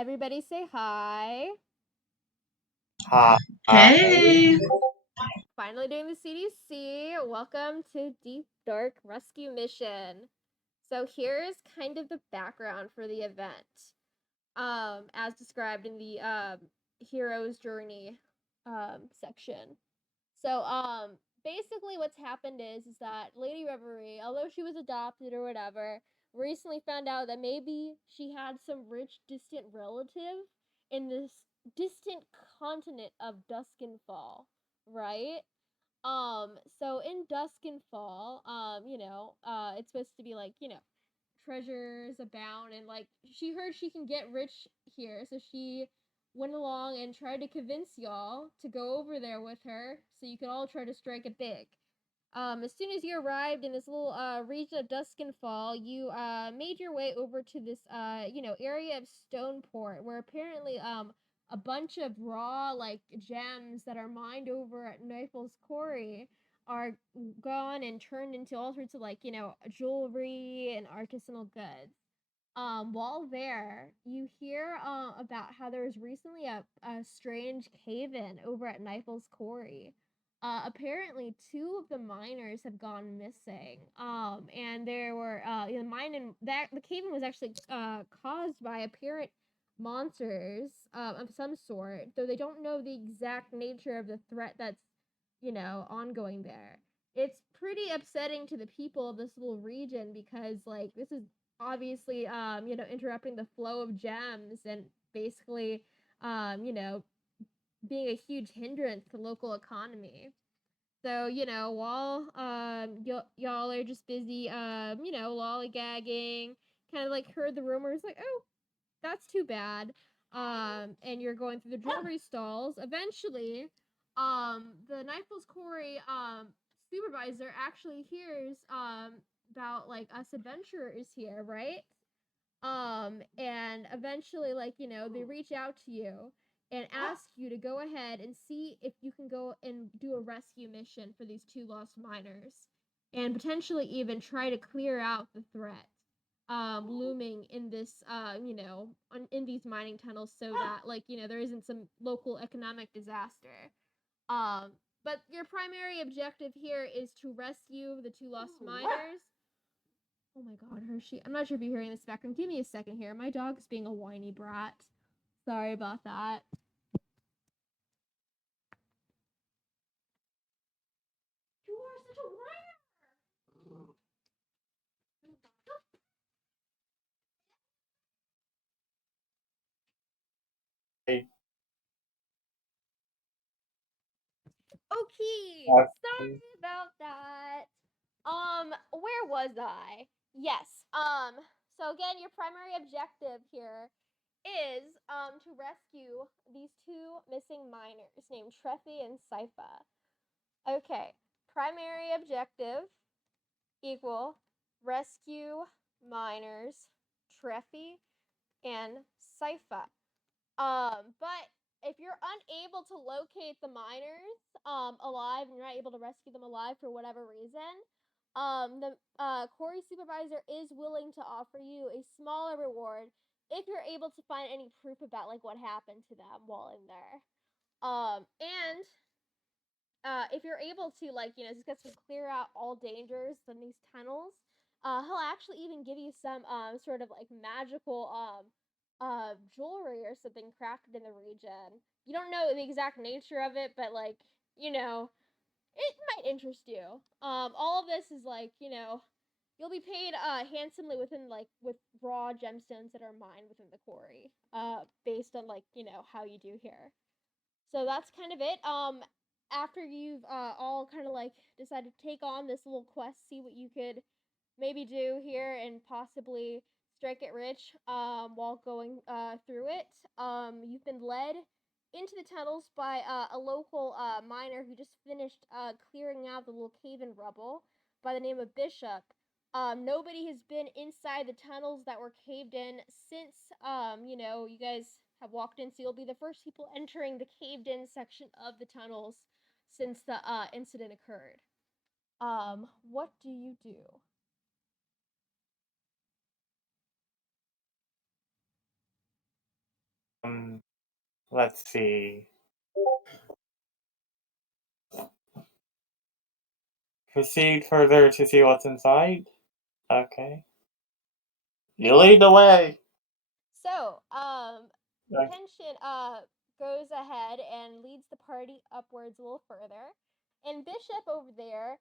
Everybody say hi. Hi. Hey. Finally doing the CDC. Welcome to Deep Dark Rescue Mission. So here's kind of the background for the event. As described in the hero's journey section. So basically what's happened is that Lady Reverie, although she was adopted or whatever, recently found out that maybe she had some rich distant relative in this distant continent of Duskenfall, right? So in Duskenfall, it's supposed to be like, treasures abound, and like she heard she can get rich here, so she went along and tried to convince y'all to go over there with her so you could all try to strike it big. As soon as you arrived in this little region of Duskenfall, you made your way over to this area of Stoneport, where apparently a bunch of raw like gems that are mined over at Nifl's Quarry are gone and turned into all sorts of like jewelry and artisanal goods. While there, you hear about how there was recently a strange cave in over at Nifl's Quarry. Apparently, two of the miners have gone missing. And there were the mine and that the cave in was actually caused by apparent monsters of some sort, though they don't know the exact nature of the threat that's ongoing there. It's pretty upsetting to the people of this little region because like this is obviously interrupting the flow of gems and basically being a huge hindrance to local economy. So, while y'all are just busy lollygagging, kind of like heard the rumors like, oh, that's too bad. And you're going through the jewelry stalls. Eventually, the Nifl's Quarry supervisor actually hears about like us adventurers here, right? And eventually, like, they reach out to you and ask you to go ahead and see if you can go and do a rescue mission for these two lost miners and potentially even try to clear out the threat looming in this in these mining tunnels so that like there isn't some local economic disaster. um but your primary objective here is to rescue the two lost miners. Oh my god, Hershey. I'm not sure if you're hearing this background. Give me a second here. My dog's being a whiny brat. Sorry about that. You are such a whiner! Hey. Okay, sorry about that. Where was I? Yes. So again, your primary objective here is to rescue these two missing miners named Treffy and Sypha. Okay. Primary objective equal rescue miners Treffy and Sypha. But if you're unable to locate the miners alive and you're not able to rescue them alive for whatever reason, the quarry supervisor is willing to offer you a smaller reward if you're able to find any proof about like what happened to them while in there. And if you're able to like just clear out all dangers in these tunnels, he'll actually even give you some sort of like magical jewelry or something crafted in the region. You don't know the exact nature of it, but like it might interest you. All of this is like you'll be paid handsomely within like with raw gemstones that are mined within the quarry, based on like how you do here. So that's kind of it. After you've all kind of like decided to take on this little quest, see what you could maybe do here and possibly strike it rich while going through it. You've been led into the tunnels by a local miner who just finished clearing out the little cave in rubble by the name of Bishop. Nobody has been inside the tunnels that were caved in since you guys have walked in, so you'll be the first people entering the caved in section of the tunnels since the incident occurred. What do you do? let's see. Proceed further to see what's inside. Okay. You lead the way. So, Okay. Kenshin goes ahead and leads the party upwards a little further, and Bishop over there,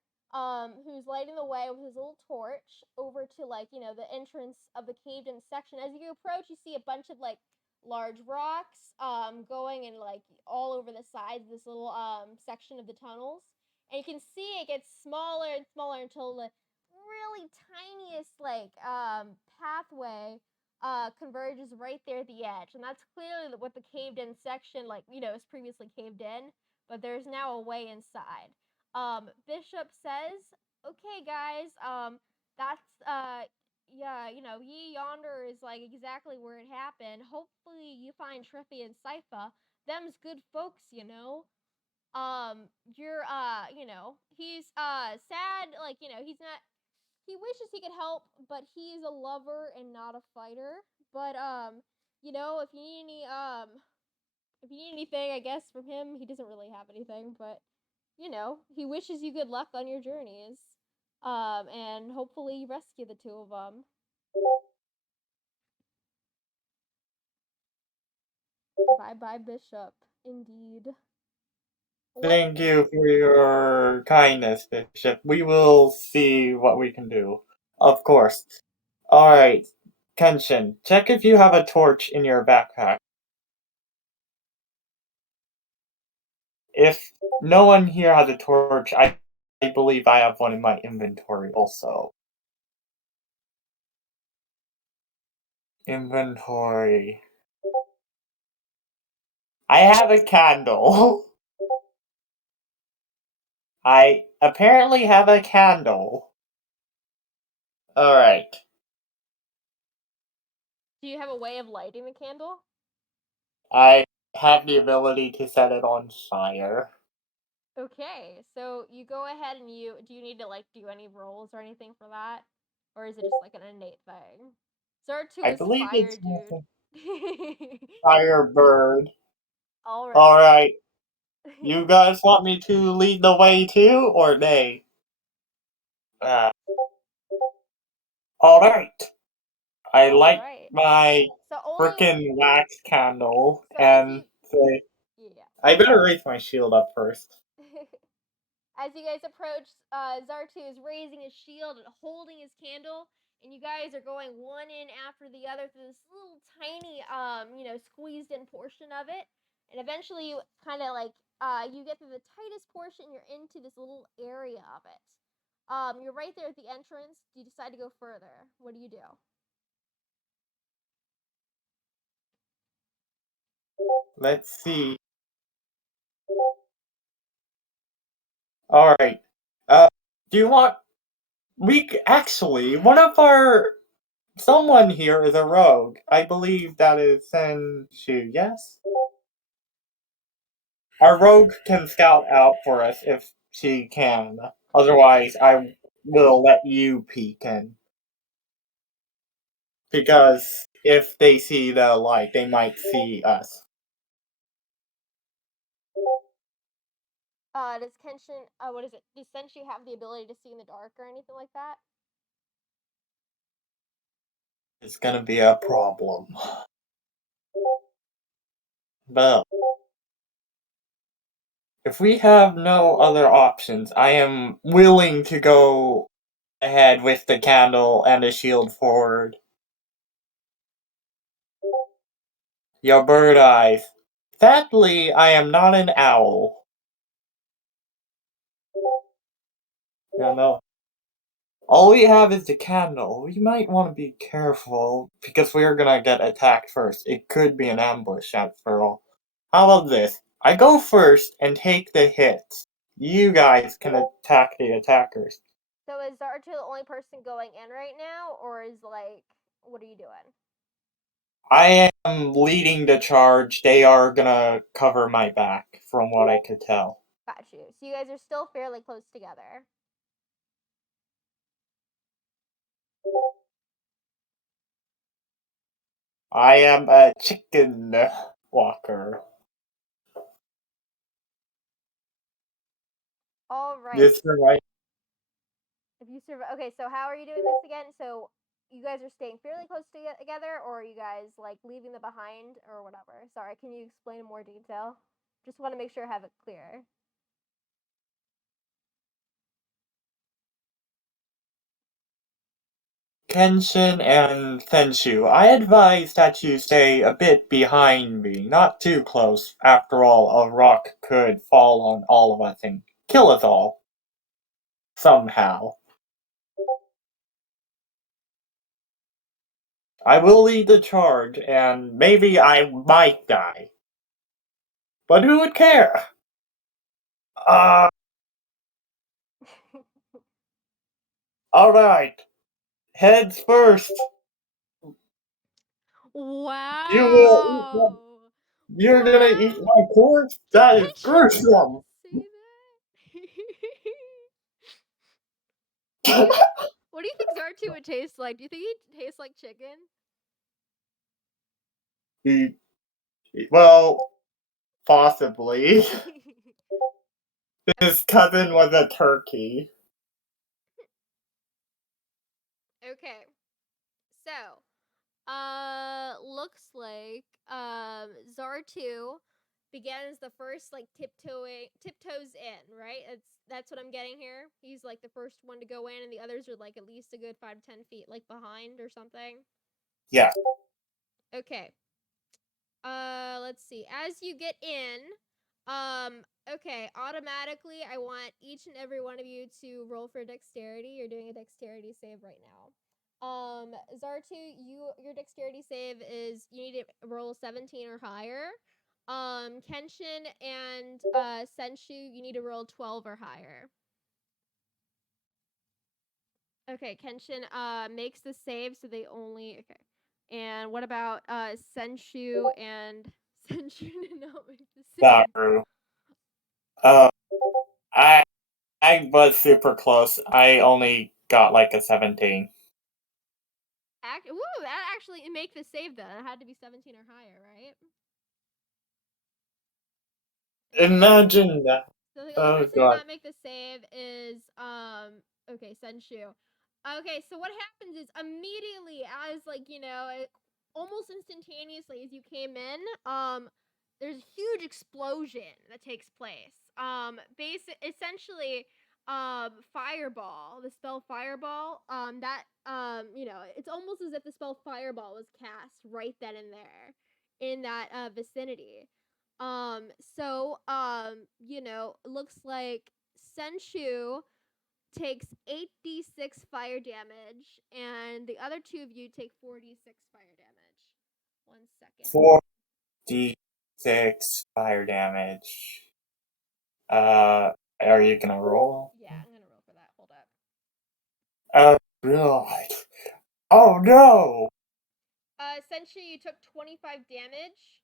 who's lighting the way with his little torch over to the entrance of the caved in section. As you approach, you see a bunch of large rocks going in all over the sides of this little section of the tunnels, and you can see it gets smaller and smaller until the really tiniest pathway converges right there at the edge, and that's clearly what the caved-in section, is previously caved in, but there's now a way inside. Bishop says, "Okay, guys, that's yeah, ye yonder is exactly where it happened. Hopefully, you find Trippy and Sypha. Them's good folks, You're he's sad, he's not he wishes he could help, but he's a lover and not a fighter. But if you need anything, I guess from him, he doesn't really have anything, but he wishes you good luck on your journeys. And hopefully you rescue the two of them." Bye bye, Bishop. Indeed. Thank you for your kindness, Bishop. We will see what we can do. Of course. Alright, Kenshin, check if you have a torch in your backpack. If no one here has a torch, I believe I have one in my inventory also. Inventory. I have a candle. I apparently have a candle. Alright. Do you have a way of lighting the candle? I have the ability to set it on fire. Okay, so you go ahead and do you need to do any rolls or anything for that? Or is it just an innate thing? Zertu I is believe fire, it's dude. Firebird. Alright. Alright. You guys want me to lead the way too, or nay? Alright. I light Alright. my So only frickin' wax candle so as and you say, yeah. I better raise my shield up first. As you guys approach, Zartu is raising his shield and holding his candle, and you guys are going one in after the other through this little tiny, squeezed in portion of it. And eventually you kind of you get through the tightest portion, you're into this little area of it. You're right there at the entrance. Do you decide to go further? What do you do? Let's see. Alright. Do you want... Actually, someone here is a rogue. I believe that is Senshu, yes? Our rogue can scout out for us if she can. Otherwise, I will let you peek in. Because if they see the light, they might see us. Does Kenshin, what is it? Does Senshu have the ability to see in the dark or anything like that? It's gonna be a problem. But if we have no other options, I am willing to go ahead with the candle and a shield forward. Your bird eyes. Sadly, I am not an owl. Yeah, no. All we have is the candle. We might want to be careful, because we are gonna get attacked first. It could be an ambush, after all. How about this? I go first and take the hits. You guys can attack the attackers. So is Zartu the only person going in right now, or is what are you doing? I am leading the charge. They are gonna cover my back, from what I could tell. Got you. So you guys are still fairly close together. I am a chicken walker. All right. This is right. If you survive, okay. So how are you doing this again? So you guys are staying fairly close together, or are you guys like leaving them behind, or whatever? Sorry, can you explain in more detail? Just want to make sure I have it clear. Kenshin and Senshu, I advise that you stay a bit behind me, not too close. After all, a rock could fall on all of us and kill us all. Somehow. I will lead the charge, and maybe I might die. But who would care? Alright. Heads first. You will eat my, Wow. you're gonna eat Wow. my corpse? Did That is Kenshin gruesome! say that? What do you think Zartu would taste like? Do you think he'd taste like chicken? Well, possibly. His cousin was a turkey. Okay. So, looks like Zartu begins the first like tiptoes in, right? That's what I'm getting here. He's like the first one to go in, and the others are like at least a good 5 to 10 feet like behind or something. Yeah. Okay. Let's see. As you get in, okay, automatically I want each and every one of you to roll for dexterity. You're doing a dexterity save right now. Zartu, your dexterity save is you need to roll 17 or higher. Kenshin and Senshu, you need to roll 12 or higher. Okay, Kenshin makes the save, so they only okay. And what about Senshu and Senshu did not make the save? True. Uh, I was super close. I only got like a 17. That actually make the save then. It had to be 17 or higher, right? Okay. Imagine that. So the only Oh person to god. not make the save is okay, Senshu. Okay, so what happens is immediately as like, almost instantaneously as you came in, there's a huge explosion that takes place. Essentially fireball, the spell fireball, it's almost as if the spell fireball was cast right then and there in that vicinity. Looks like Senshu takes 8d6 fire damage, and the other two of you take 4d6 fire damage. 1 second. 4d6 fire damage. Are you gonna roll? Yeah, I'm gonna roll for that. Hold up. Oh god. Oh no! Senshu, you took 25 damage.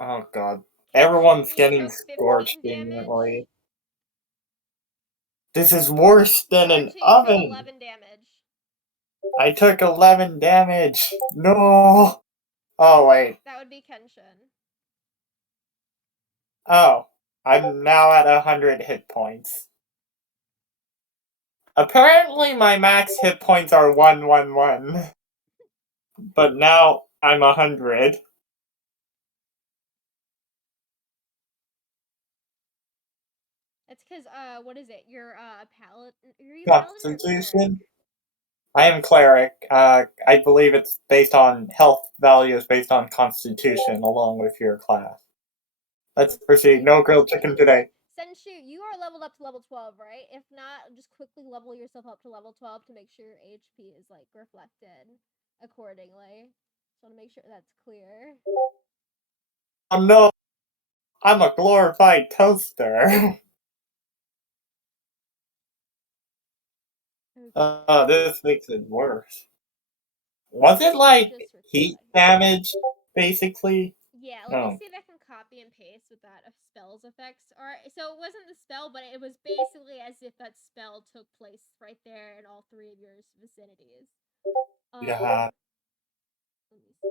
Oh god. Kenshin, Everyone's you getting took 15 scorched damage. immediately. This is worse than an Zartu, you took oven! 11 damage. I took 11 damage! No! Oh wait. That would be Kenshin. Oh. I'm now at 100 hit points. Apparently my max hit points are 111. But now I'm 100. That's because what is it? You're a paladin. Are you a paladin or cleric? Constitution? I am cleric. I believe it's based on health values based on constitution along with your class. Let's proceed. No grilled chicken today. Senshu, you are leveled up to level 12, right? If not, just quickly level yourself up to level 12 to make sure your HP is like reflected accordingly. Just want to make sure that's clear. Oh no! I'm a glorified toaster. Okay. This makes it worse. Was it like heat damage, basically? Yeah, let me No. see if I can copy copy and paste with that spell's effects are. So it wasn't the spell, but it was basically as if that spell took place right there in all three of your vicinities. Yeah. Let me see.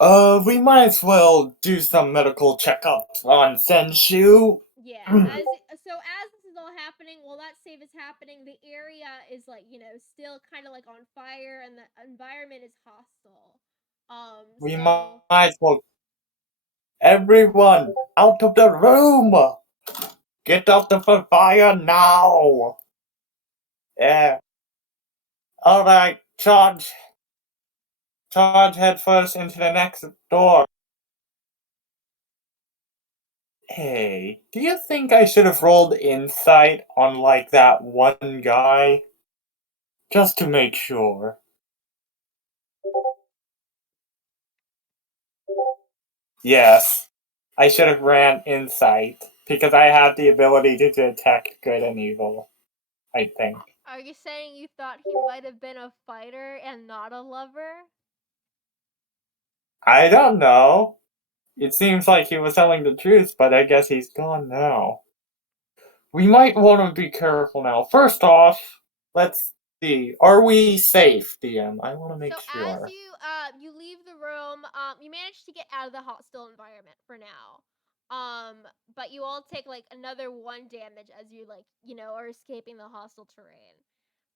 Alright. We might as well do some medical checkups on Senshu. Yeah, as this is all happening, while that save is happening, the area is like, still kind of like on fire and the environment is hostile. We So might as well. Everyone, out of the room! Get out of the fire now! Yeah. Alright, charge. Charge headfirst into the next door. Hey, do you think I should have rolled insight on, like, that one guy? Just to make sure. Yes. I should have ran insight, because I have the ability to detect good and evil, I think. are you saying you thought he might have been a fighter and not a lover? I don't know. It seems like he was telling the truth, but I guess he's gone now. We might want to be careful now. First off, let's see. Are we safe, DM? I want to make sure. As you leave the room, you manage to get out of the hostile environment for now. But you all take like another 1 damage as you are escaping the hostile terrain.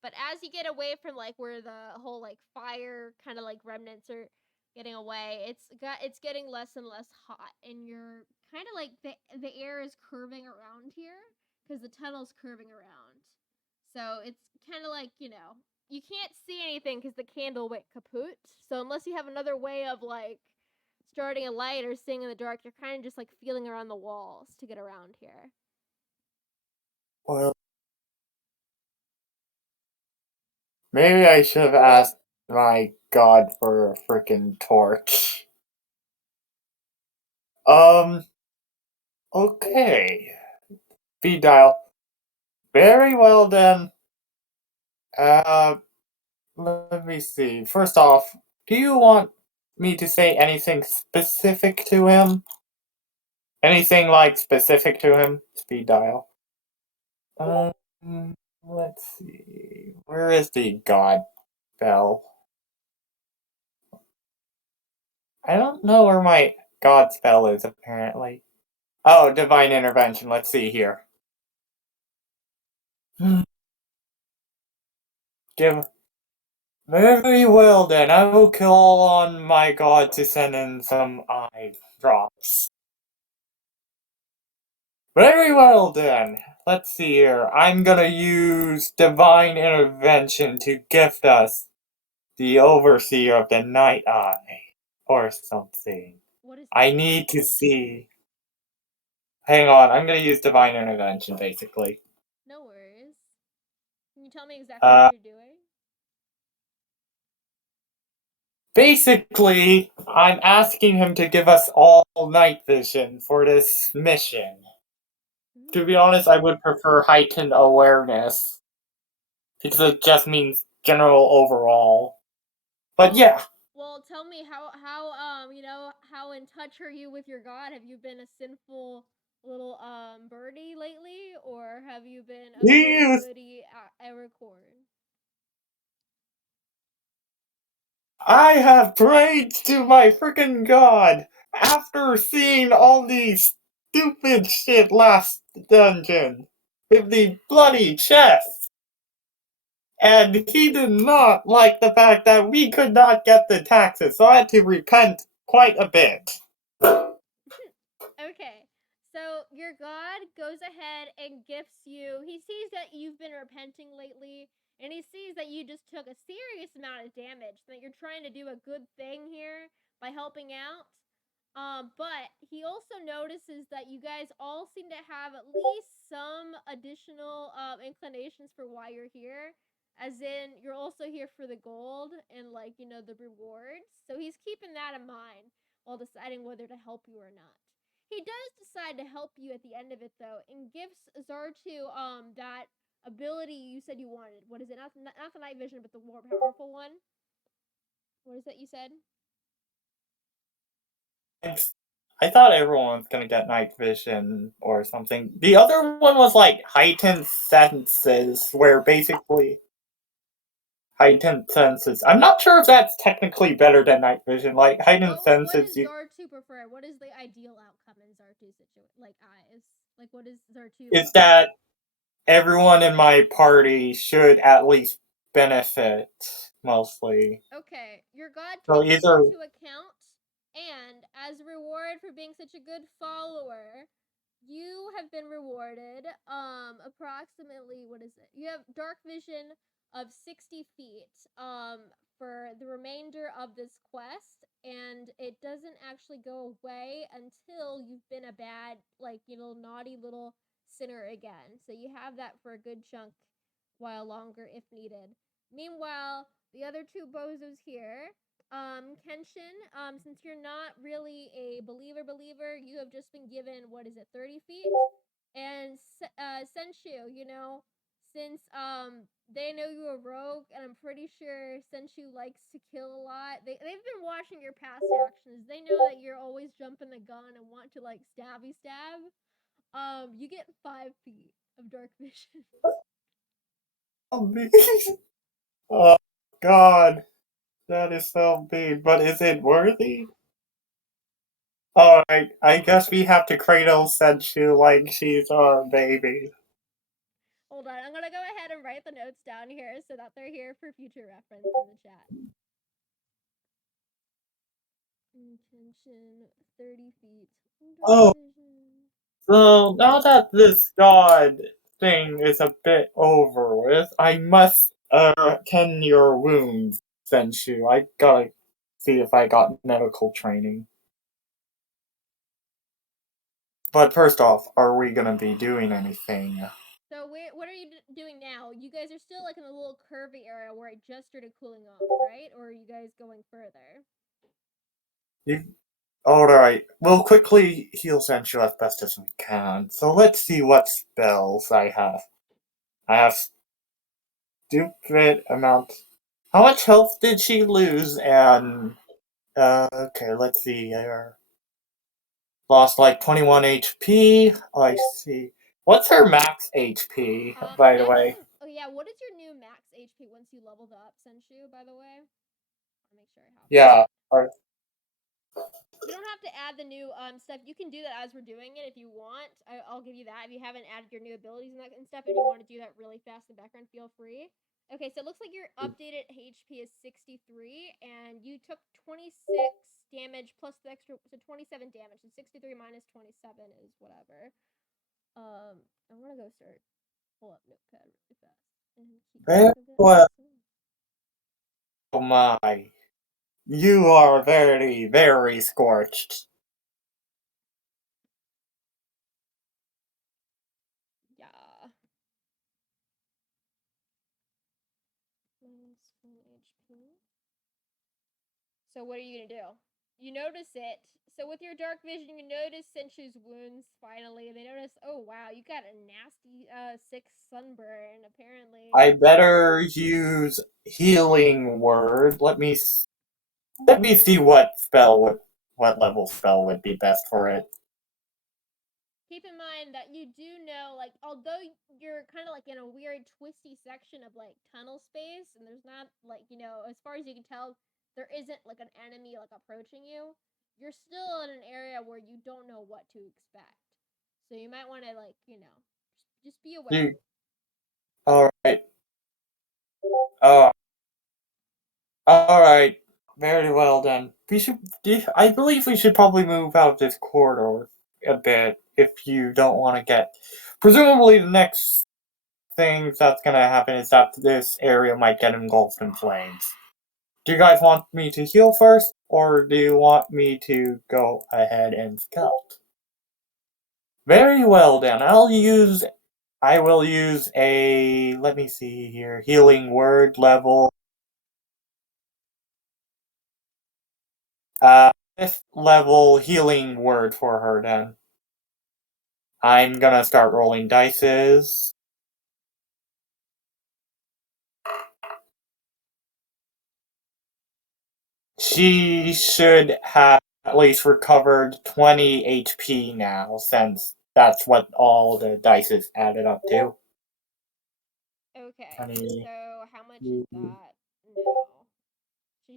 But as you get away from like where the whole like fire kind of like remnants are getting away, it's getting less and less hot, and you're kind of like the air is curving around here because the tunnel's curving around. So it's kind of like you can't see anything because the candle went kaput. So unless you have another way of like starting a light or seeing in the dark, you're kind of just like feeling around the walls to get around here. Well, maybe I should have asked my god for a freaking torch. Okay. Speed dial. Very well then. Let me see. First off, do you want me to say anything specific to him? Anything like specific to him? Speed dial. Let's see. Where is the god spell? I don't know where my god spell is, apparently. Oh, divine intervention. Let's see here. Give. Very well then. I will call on my god to send in some eye drops. Very well then. Let's see here. I'm gonna use divine intervention to gift us the overseer of the night eye. Or something. What is I need to see. Hang on, I'm gonna use divine intervention basically. No worries. Can you tell me exactly what you're doing? Basically, I'm asking him to give us all night vision for this mission. To be honest, I would prefer heightened awareness. Because it just means general overall. But yeah. Well, tell me how in touch are you with your god? Have you been a sinful little birdie lately, or have you been a goody Ericorn? I have prayed to my freaking god after seeing all these stupid shit last dungeon with the bloody chest. And he did not like the fact that we could not get the taxes, so I had to repent quite a bit. Okay, so your god goes ahead and gifts you. He sees that you've been repenting lately, and he sees that you just took a serious amount of damage, that you're trying to do a good thing here by helping out. But he also notices that you guys all seem to have at least some additional inclinations for why you're here. As in, you're also here for the gold and the rewards. So he's keeping that in mind while deciding whether to help you or not. He does decide to help you at the end of it though, and gives Zartu that ability you said you wanted. What is it? Not the night vision, but the more powerful one. What is that you said? I thought everyone was gonna get night vision or something. The other one was like heightened senses, where basically heightened senses. I'm not sure if that's technically better than night vision. Like heightened senses. What does Zartu prefer? What is the ideal outcome in Zartu's situation? Like eyes. Like what is Zartu? Is that everyone in my party should at least benefit mostly. Okay, your god So takes either into account, and as a reward for being such a good follower, you have been rewarded approximately, what is it? You have dark vision of 60 feet for the remainder of this quest, and it doesn't actually go away until you've been a bad, like, naughty little sinner again. So you have that for a good chunk while longer if needed. Meanwhile, the other two bozos here, Kenshin, since you're not really a believer, you have just been given, what is it, 30 feet? And Senshu, since they know you're a rogue, and I'm pretty sure Senshu likes to kill a lot. They've been watching your past actions. They know that you're always jumping the gun and want to like stabby stab. You get 5 feet of dark vision. oh god, that is so big. But is it worthy? Alright, I guess we have to cradle Senchu like she's our baby. Hold on, I'm gonna go ahead and write the notes down here so that they're here for future reference in the chat. Intention, 30 feet. Oh, so now that this god thing is a bit over with, I must tend your wounds, Senchu. I gotta see if I got medical training. But first off, are we gonna be doing anything? So what are you doing now? You guys are still like in a little curvy area where it just started cooling off, right? Or are you guys going further? Alright, we'll quickly heal Senchu as best as we can. So let's see what spells I have. I have stupid amount. How much health did she lose? And okay, let's see here. Lost like 21 HP. I see. What's her max HP, by the way? Oh yeah, what is your new max HP once you leveled up, Senshu, by the way? I'll make sure I have Yeah. You don't have to add the new stuff. You can do that as we're doing it if you want. I'll give you that. If you haven't added your new abilities and stuff, if you want to do that really fast in the background, feel free. Okay, so it looks like your updated HP is 63, and you took 26 damage plus the extra, so 27 damage. So 63 minus 27 is whatever. I'm gonna go start pull up Notepad really fast and keep track of it. Well, oh my. You are very, very scorched. Yeah. Minus 1 HP. So what are you gonna do? You notice it. So with your dark vision, you notice Senshu's wounds finally. They notice, oh wow, you got a nasty 6 sunburn apparently. I better use healing word. Let me see what level spell would be best for it. Keep in mind that you do know, like, although you're kind of like in a weird twisty section of like tunnel space, and there's not like, as far as you can tell, there isn't like an enemy like approaching you. You're still in an area where you don't know what to expect. So you might want to like, just be aware. Alright. Alright. Very well then. I believe we should probably move out of this corridor a bit if you don't want to get. Presumably the next thing that's gonna happen is that this area might get engulfed in flames. Do you guys want me to heal first, or do you want me to go ahead and scout? Very well then, I will use a, let me see here, healing word level. 5th level healing word for her then. I'm gonna start rolling dices. She should have at least recovered 20 HP now, since that's what all the dice is added up to. Okay, 20. so how much is that now?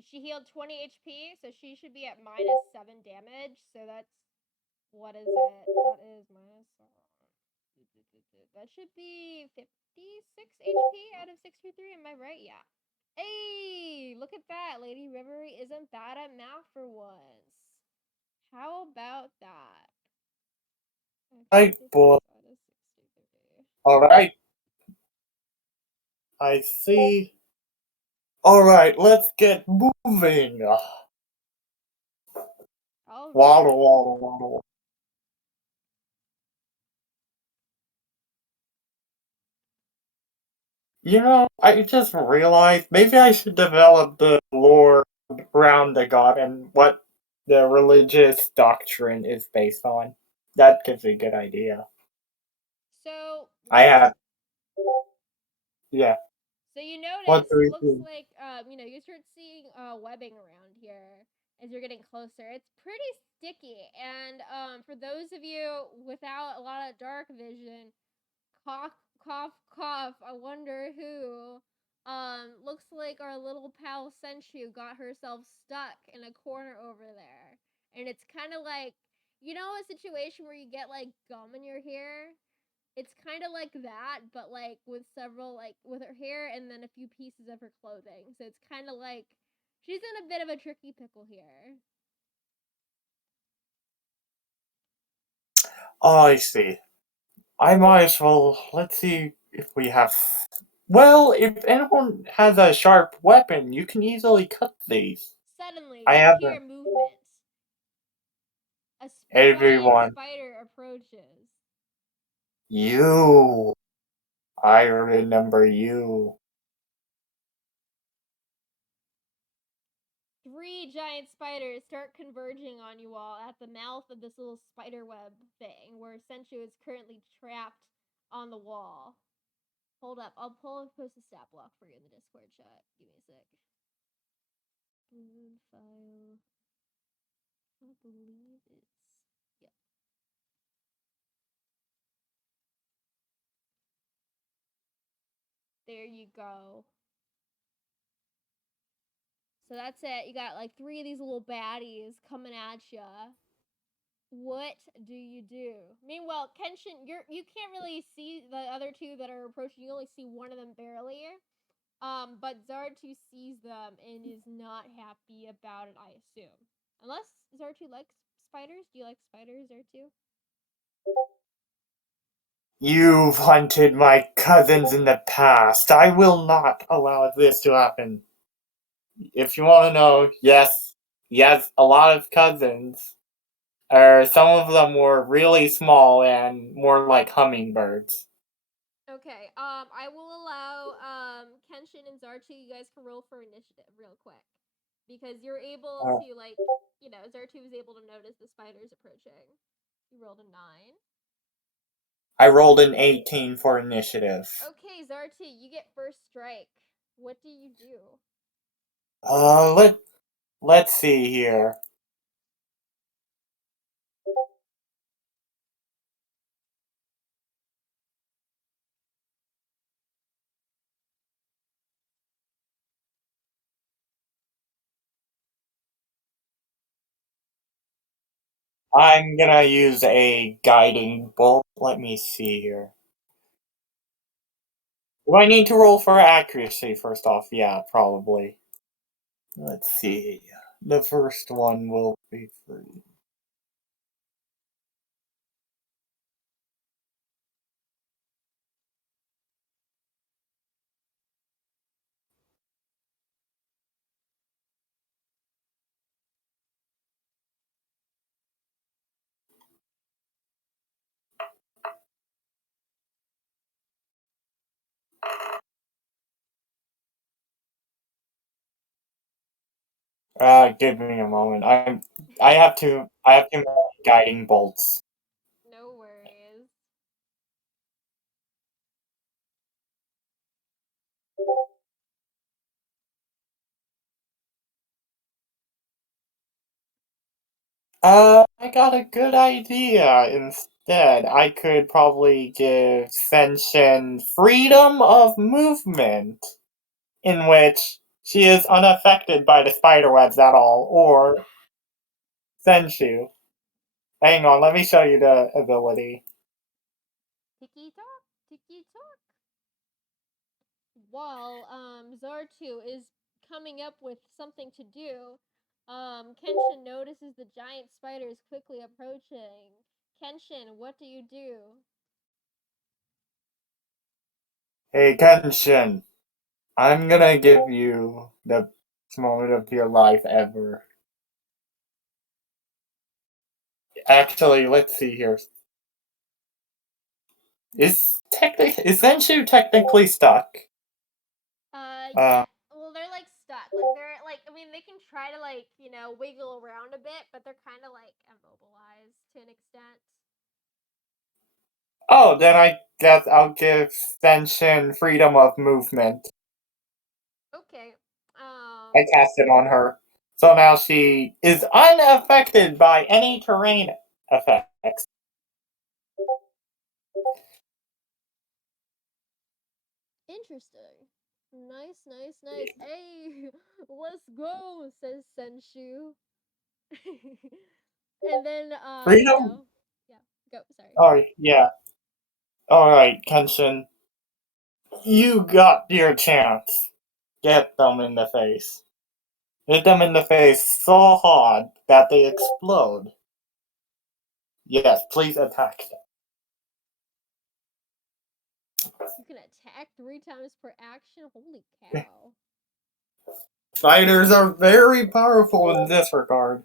She healed 20 HP, so she should be at -7 damage. So that's, what is it? That is minus. That should be 56 HP out of 63. Am I right? Yeah. Hey, look at that. Lady Rivery isn't bad at math for once. How about that? Right, boy. 56 out of 63. Alright. I see. Alright, let's get moving. All Waddle, right. waddle, waddle. You know, I just realized maybe I should develop the lore around the god and what the religious doctrine is based on. That could be a good idea. So I what? have, yeah. So you What notice, do we looks do? like you start seeing webbing around here as you're getting closer. It's pretty sticky, and for those of you without a lot of dark vision, cough, cough, cough. I wonder who. Looks like our little pal Senshu got herself stuck in a corner over there, and it's kind of like, a situation where you get like gum in your hair. It's kind of like that, but like with several, like with her hair and then a few pieces of her clothing. So it's kind of like she's in a bit of a tricky pickle here. Oh, I see. I might as well, let's see if we have, well, if anyone has a sharp weapon, you can easily cut these. Suddenly, I you hear haven't. movement. A giant Everyone. spider approaches. You. I remember you. 3 giant spiders start converging on you all at the mouth of this little spider web thing where Senshu is currently trapped on the wall. Hold up, I'll post a stat block for you in the Discord chat. Give me a sec. Balloon file. I believe it's, yep. There you go. So that's it. You got like 3 of these little baddies coming at you. What do you do? Meanwhile, Kenshin, you can't really see the other 2 that are approaching. You only see one of them barely. But Zartu sees them and is not happy about it, I assume. Unless Zartu likes spiders. Do you like spiders, Zartu? You've hunted my cousins in the past. I will not allow this to happen. If you want to know, yes, a lot of cousins. Some of them were really small and more like hummingbirds. Okay. I will allow Kenshin and Zartu. You guys can roll for initiative real quick because you're able Uh, to Zartu was able to notice the spiders approaching. You rolled a 9. I rolled an 18 for initiative. Okay, Zartu, you get first strike. What do you do? Let's see here. I'm gonna use a guiding bolt. Let me see here. Do I need to roll for accuracy first off? Yeah, probably. Let's see. The first one will be 3. Give me a moment. I have to make guiding bolts. No worries. I got a good idea. Instead, I could probably give Senshin freedom of movement, in which she is unaffected by the spiderwebs at all, or Senshu. Hang on, let me show you the ability. Tiki talk, tiki talk. While Zartu is coming up with something to do, Kenshin notices the giant spiders quickly approaching. Kenshin, what do you do? Hey, Kenshin, I'm gonna give you the moment of your life ever. Actually, let's see here. Is Senshu technically stuck? Yeah. Well, they're like stuck. Like they're like, I mean, they can try to like, wiggle around a bit, but they're kind of like immobilized to an extent. Oh, then I guess I'll give Senshin freedom of movement. Okay. I cast it on her. So now she is unaffected by any terrain effects. Interesting. Nice, nice, nice. Hey, let's go, says Senshu. And then, Freedom? yeah, go, sorry. Oh, yeah. Alright, Kenshin. You got your chance. Get them in the face. Hit them in the face so hard that they explode. Yes, please attack them. You can attack 3 times per action? Holy cow. Spiders are very powerful in this regard.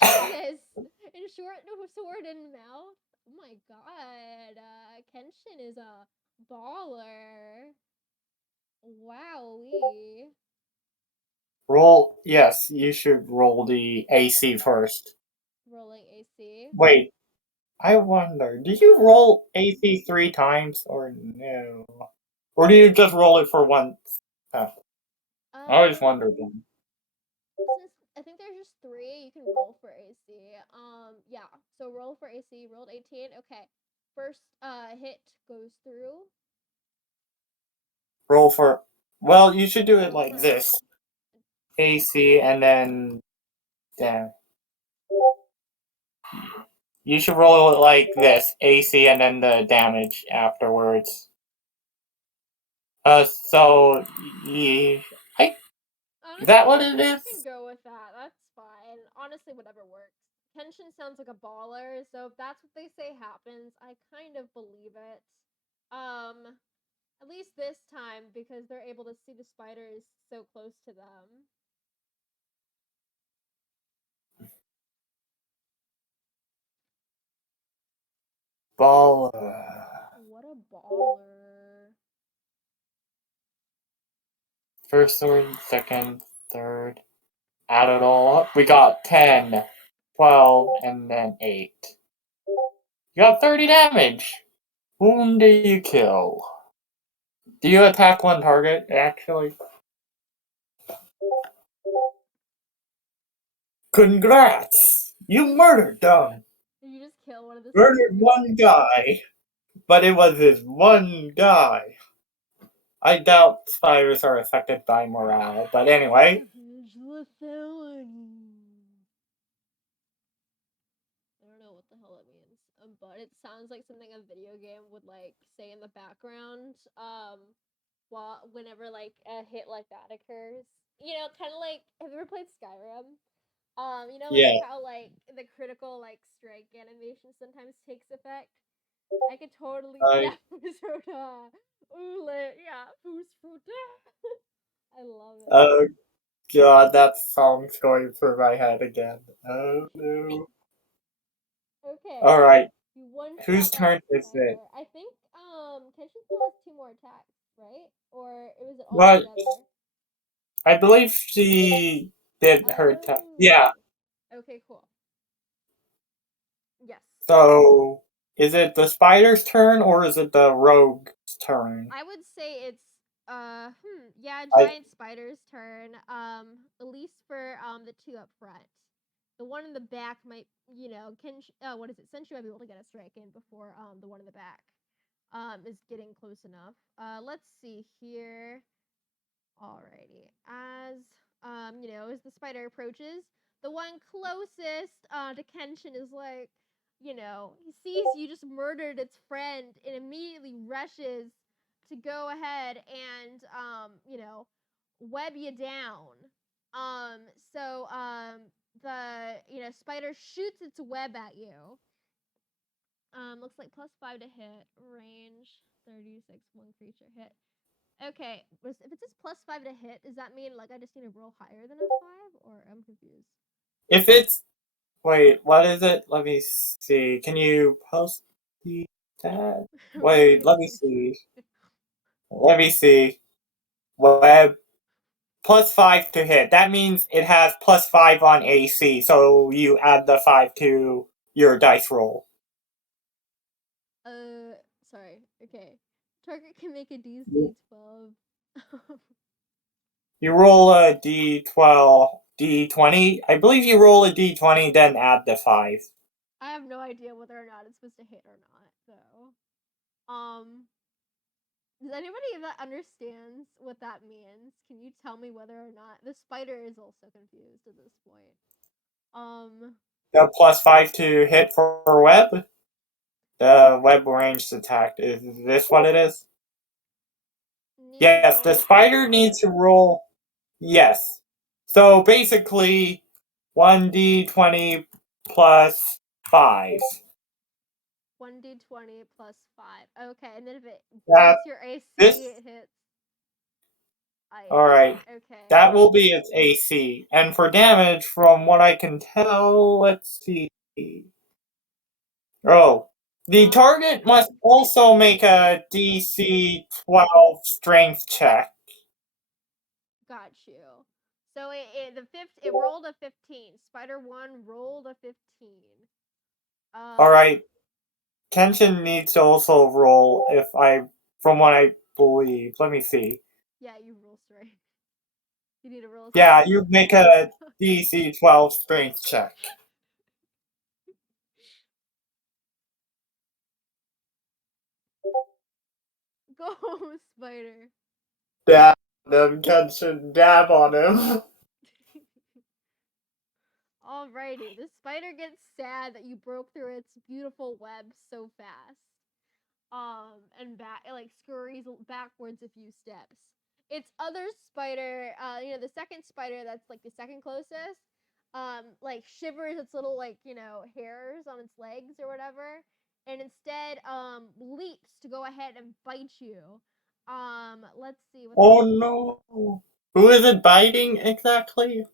Jesus! In short, no sword in mouth? Oh my god. Kenshin is a baller. Wowee. Roll, yes, you should roll the AC first. Rolling AC. Wait, I wonder, do you roll AC 3 times or no? Or do you just roll it for once? I always wondered. Since I think there's just 3, you can roll for AC. Yeah. So roll for AC. Rolled 18. Okay. First hit goes through. Roll for. Well, you should do it like this: AC and then. Damn. You should roll it like this: AC and then the damage afterwards. So. Honestly, Is that what it is? I can go with that. That's fine. Honestly, whatever works. Kenshin sounds like a baller, so if that's what they say happens, I kind of believe it. At least this time, because they're able to see the spiders so close to them. Baller. What a baller. First sword, second, third. Add it all up. We got 10, 12, and then 8. You got 30 damage. Whom do you kill? Do you attack one target, actually? Congrats! You murdered them! Did you just kill one of the Murdered spiders? one guy, but it was this one guy. I doubt spiders are affected by morale, but anyway. I don't know what the hell it means, but it sounds like something a video game would like say in the background. While whenever like a hit like that occurs, kind of like, have you ever played Skyrim? Like Yeah. how like the critical like strike animation sometimes takes effect. I could totally, yeah, Fusrota, Ule, yeah, Fusrota. I love it. Oh god, that song's going through my head again. Oh no. Okay. Alright. You one Whose shot that turn is it? spider. I think Kenshin still has 2 more attacks, right? Or was it all Well, together? I believe she did her attack. Yeah. Okay, cool. Yes. So, is it the spider's turn or is it the rogue's turn? I would say it's yeah, I giant spider's turn. At least for the 2 up front. The one in the back might, what is it? Senshu might be able to get a strike in before the one in the back is getting close enough. Let's see here. Alrighty. As the spider approaches, the one closest to Kenshin is like, he sees you just murdered its friend and immediately rushes to go ahead and web you down. Um, so the spider shoots its web at you. Looks like +5 to hit, range 36, one creature hit. Okay, if it says +5 to hit, does that mean like I just need to roll higher than a 5, or I'm confused? If it's wait, what is it? Let me see. Can you post that? Wait, let me see. Let me see. Web +5 to hit. That means it has +5 on AC, so you add the 5 to your dice roll. Sorry. Okay. Target can make a DC 12. You roll a D12, D20. I believe you roll a D20, then add the 5. I have no idea whether or not it's supposed to hit or not, though. Does anybody that understands what that means? Can you tell me whether or not the spider is also confused at this point? The +5 to hit for web. The web ranged attack. Is this what it is? Yes, the spider needs to roll. Yes. So basically, 1d20 plus 5. 1d20 plus 5. Okay, and then if it That, beats your AC, this, it hits. alright. Okay. That will be its AC. And for damage, from what I can tell, let's see. Oh. The target must also make a DC 12 strength check. Got you. So it rolled a 15. Spider 1 rolled a 15. Alright. Kenshin needs to also roll from what I believe. Let me see. Yeah, you roll straight. You need to roll. Yeah, you make a DC 12 strength check. Go, spider. Dab him, Kenshin. Dab on him. Alrighty, the spider gets sad that you broke through its beautiful web so fast. And it like scurries backwards a few steps. Its other spider, the second spider that's like the second closest, like shivers its little like hairs on its legs or whatever, and instead leaps to go ahead and bite you. Let's see. Oh no. Who is it biting exactly?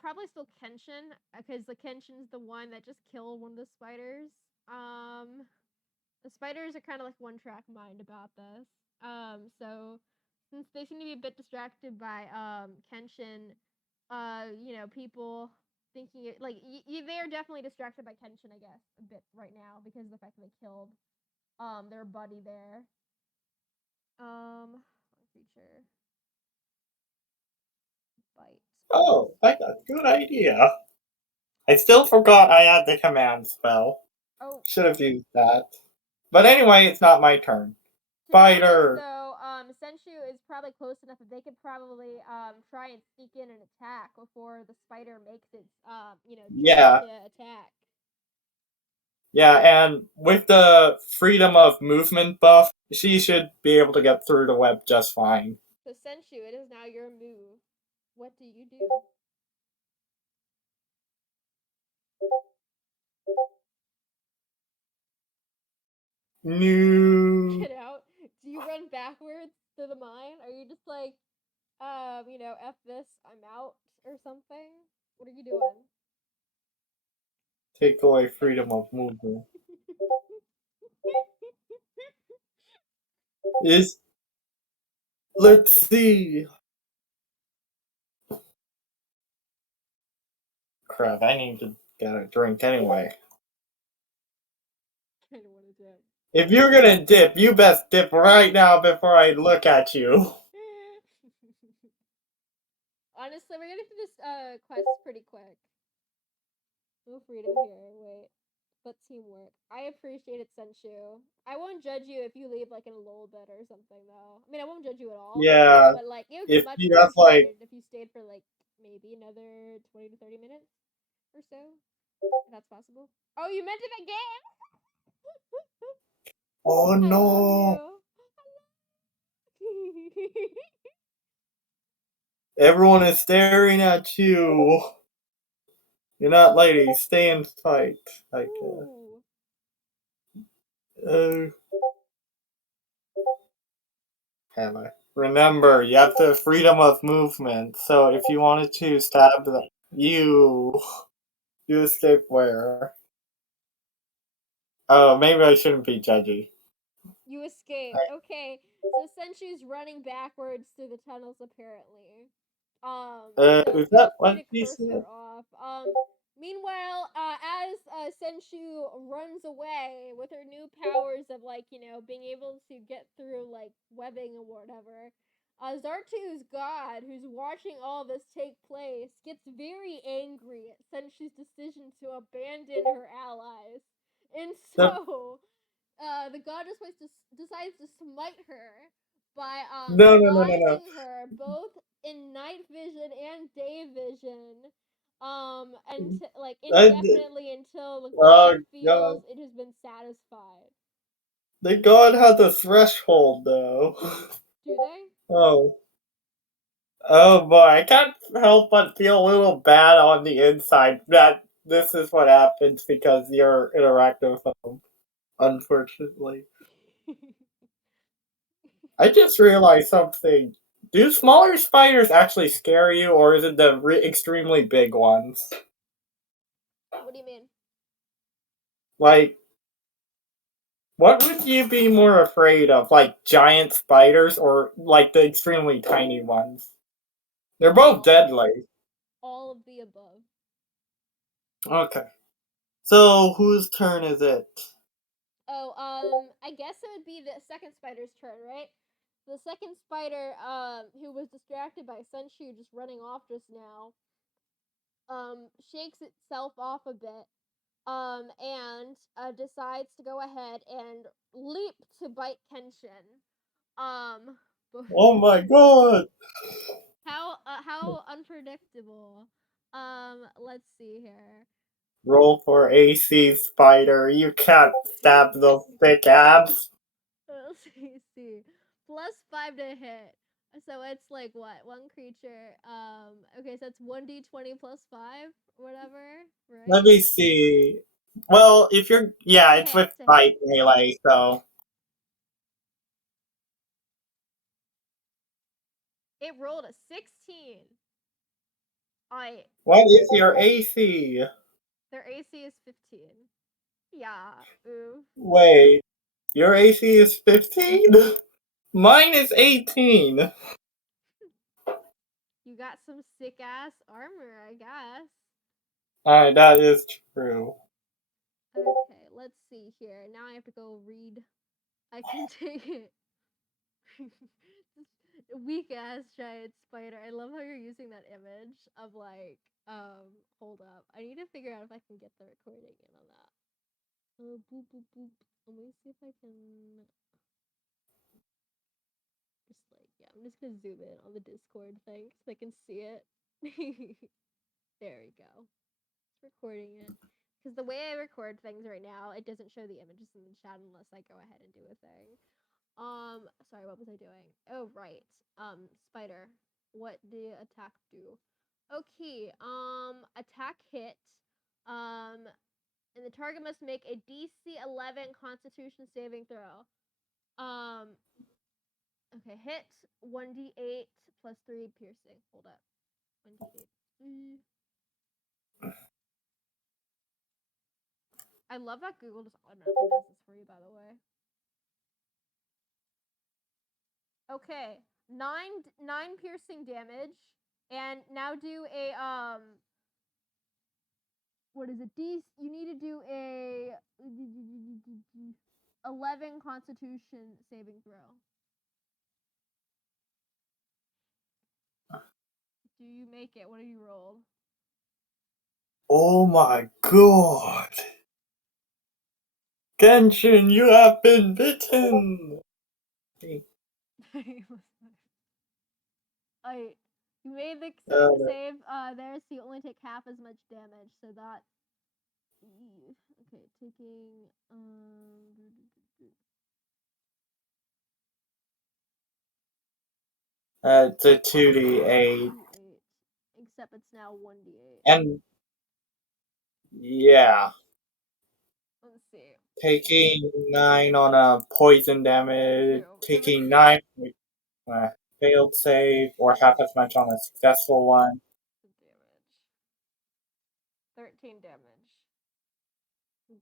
Probably still Kenshin, because the Kenshin's the one that just killed one of the spiders. The spiders are kind of like one track mind about this. So since they seem to be a bit distracted by Kenshin, people thinking like they are definitely distracted by Kenshin, I guess, a bit right now because of the fact that they killed their buddy there. Creature bite. Oh, I got a good idea. I still forgot I had the command spell. Oh, Should have used that. But anyway, it's not my turn. Spider. So, Senshu is probably close enough that they could probably try and sneak in and attack before the spider makes its Yeah. to attack. Yeah, and with the freedom of movement buff, she should be able to get through the web just fine. So Senshu, it is now your move. What do you do? No. Get out. Do you run backwards to the mine? Are you just like, F this, I'm out or something? What are you doing? Take away freedom of movement. Let's see. Crap, I need to get a drink anyway. I don't want to dip. If you're gonna dip, you best dip right now before I look at you. Honestly, we're gonna do this quest pretty quick. No freedom here. Wait. But teamwork. I appreciate it, Senshu. I won't judge you if you leave like in a little bit or something, though. I mean, I won't judge you at all. Yeah, But like, it would be if much you have like, appreciated if you stayed for like maybe another 20 to 30 minutes or so. If that's possible. Oh, you meant it again? oh I love no, you. everyone is staring at you. You're not lady, stay in sight, I guess. Ooh. Remember, you have the freedom of movement, so if you wanted to stab them, you escape where? Oh, maybe I shouldn't be judgy. You escaped. Okay. So Senshu's running backwards through the tunnels apparently. So Is feel that free what to you curse said? her off. Meanwhile, as Senshu runs away with her new powers of like, being able to get through like webbing or whatever, Zartu's god, who's watching all this take place, gets very angry at Senshu's decision to abandon her allies. And so the god decides to smite her by No, no, no, no, no. blinding her both in night vision and day vision, and like indefinitely until the Oh god god, feels it has been satisfied. the god has a threshold though. Do they? Oh. Oh boy, I can't help but feel a little bad on the inside that this is what happens because you're interactive phone, unfortunately. I just realized something. Do smaller spiders actually scare you, or is it the extremely big ones? What do you mean? Like, what would you be more afraid of? Like giant spiders or like the extremely tiny ones? They're both deadly. All of the above. Okay. So, whose turn is it? Oh, I guess it would be the second spider's turn, right? The second spider, who was distracted by Senshu just running off just now, shakes itself off a bit, and decides to go ahead and leap to bite Kenshin. Um, Oh my god! how unpredictable. Let's see here. Roll for AC Spider. You can't stab those thick abs. Let's see. +5 to hit. So it's like what? One creature. Okay, so it's 1d20 +5, whatever, Let right? me see. Well, if you're. Yeah, To it's hit, with to hit. bite melee, so. It rolled a 16. I What is your AC? Their AC is 15. Yeah. Ooh. Wait, your AC is 15? Mine is 18. You got some sick ass armor, I guess. Alright, that is true. Okay, let's see here. Now I have to go read. I can take it. Weak ass giant spider. I love how you're using that image of like, hold up. I need to figure out if I can get the recording in on that. Boop boop boop. Let me see if I can just like, yeah, I'm just gonna zoom in on the Discord thing so I can see it. There we go. It's recording it. Because the way I record things right now, it doesn't show the images in the chat unless I go ahead and do a thing. Sorry, what was I doing? Oh, right. Spider. What did attack do? Okay, attack hit. And the target must make a DC 11 Constitution saving throw. Okay, hit 1d8 plus 3 piercing. Hold up. 1d8. I love that Google just automatically does this for you, by the way. Okay, nine piercing damage, and now do a what is it? You need to do a 11 Constitution saving throw. Do you make it? What have you rolled? Oh my god! Genshin, you have been bitten! You made the Uh, save there, so you only take half as much damage, so that. Okay, taking. It's a 2d8. Except it's now 1d8. And yeah, Let's see. taking 9 on a poison damage, True. taking 9 on a failed save, or half as much on a successful one. Damage. 13 damage.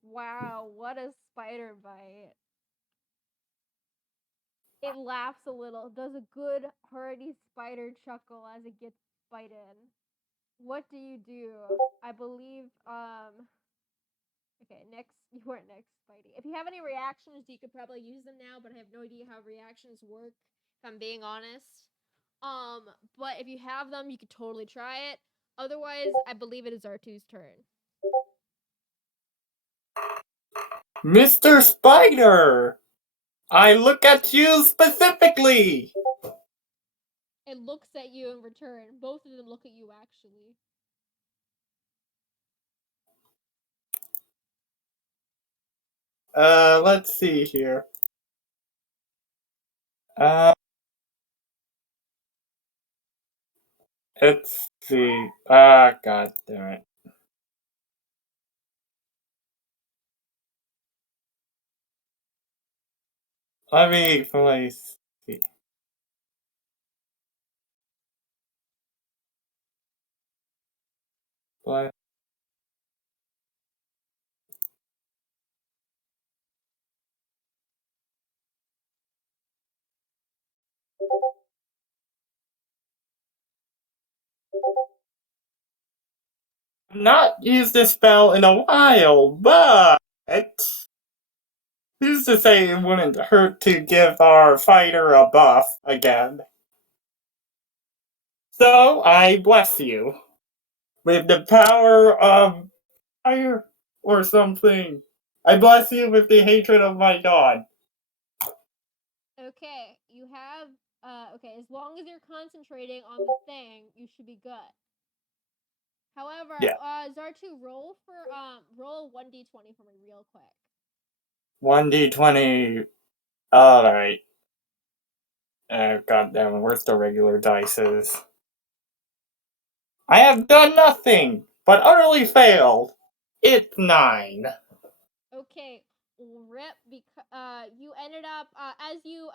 Wow, what a spider bite. It laughs a little, does a good hearty spider chuckle as it gets bitten. What do you do? I believe, okay, next, you weren't next, Spidey. If you have any reactions, you could probably use them now, but I have no idea how reactions work, if I'm being honest. But if you have them, you could totally try it. Otherwise, I believe it is R2's turn. Mr. Spider! I look at you specifically! It looks at you in return. Both of them look at you, actually. Let's see here. Let's see. God damn it. Let me see. What? I've not used this spell in a while, but who's to say it wouldn't hurt to give our fighter a buff again? So I bless you with the power of fire or something. I bless you with the hatred of my god. Okay, you have, okay, as long as you're concentrating on the thing, you should be good. However, Yeah. Zartu, roll 1d20 for me real quick. 1d20. Alright. God damn, where's the regular dices? I have done nothing, but utterly failed. It's 9. Okay, rip, because you ended up, as you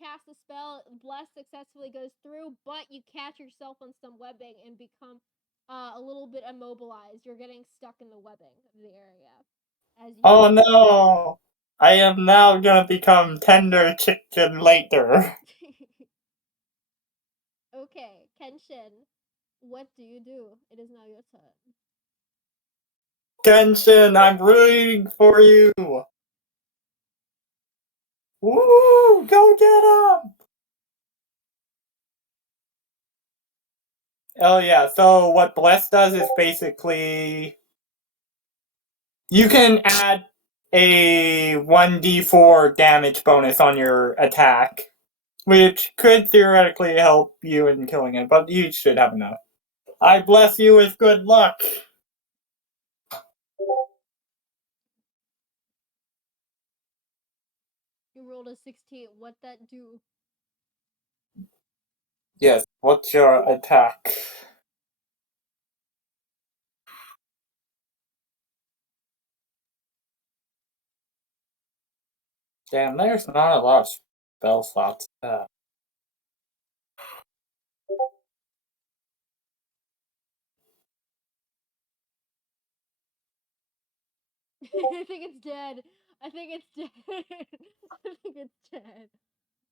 cast the spell, Bless successfully goes through, but you catch yourself on some webbing and become a little bit immobilized. You're getting stuck in the webbing of the area. Oh no! I am now gonna become tender chicken later. Okay, Kenshin, what do you do? It is now your turn. Genshin, I'm rooting for you! Woo! Go get him! Oh yeah, so what Bless does is basically you can add a 1d4 damage bonus on your attack, which could theoretically help you in killing it, but you should have enough. I bless you with good luck! You rolled a 16. What that do? Yes, what's your attack? Damn, there's not a lot of spell slots. I think it's dead. I think it's dead. I think it's dead.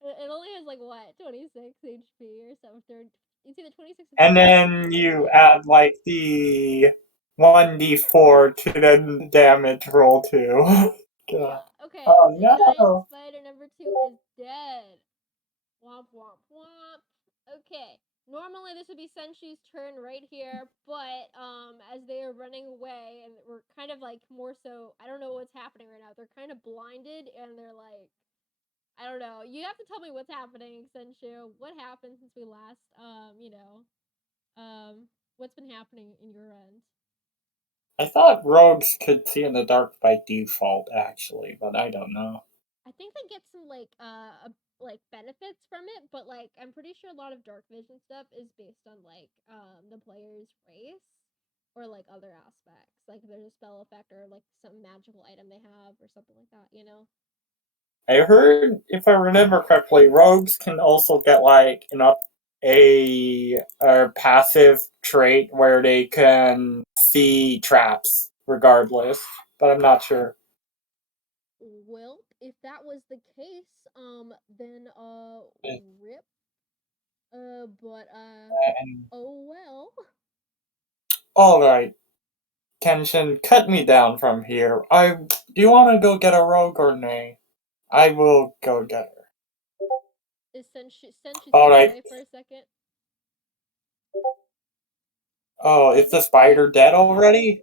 It only has like what, 26 HP or something. It's either 26 or 30. And then you add like the 1d4 to the damage roll too. Yeah. Okay. Oh The giant no! spider number 2 is dead. Womp womp womp. Okay. Normally this would be Senshi's turn right here, but as they are running away and we're kind of like more so I don't know what's happening right now. They're kind of blinded and they're like I don't know. You have to tell me what's happening, Senshu. What happened since we last what's been happening in your end? I thought rogues could see in the dark by default, actually, but I don't know. I think they get some like benefits from it, but like I'm pretty sure a lot of dark vision stuff is based on like the player's race or like other aspects. Like if there's a spell effect or like some magical item they have or something like that, you know? I heard, if I remember correctly, rogues can also get like a passive trait where they can see traps regardless, but I'm not sure. Well, if that was the case, then rip. But And oh well. all right, Kenshin, cut me down from here. Do you want to go get a rogue or nay? I will go get her. Is Senshi All stepped right. away for a second? Oh, is the spider dead already?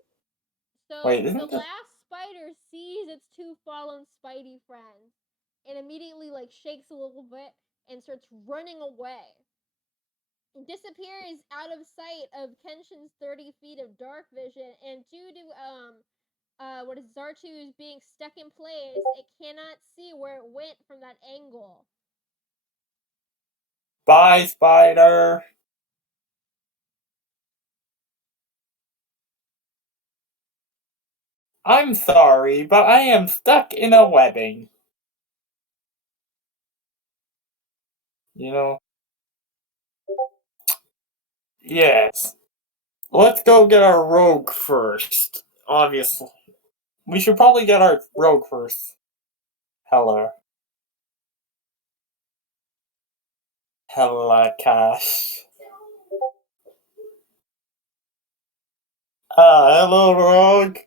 So Wait, the isn't the last spider sees its two fallen Spidey friends and immediately like shakes a little bit and starts running away. It disappears out of sight of Kenshin's 30 feet of dark vision, and due to what is Zartu's being stuck in place, it cannot see where it went from that angle. bye spider? I'm sorry, but I am stuck in a webbing. You know? Yes. Let's go get our rogue first. Obviously. We should probably get our rogue first. Hello. Hello, Cash. Hello, rogue.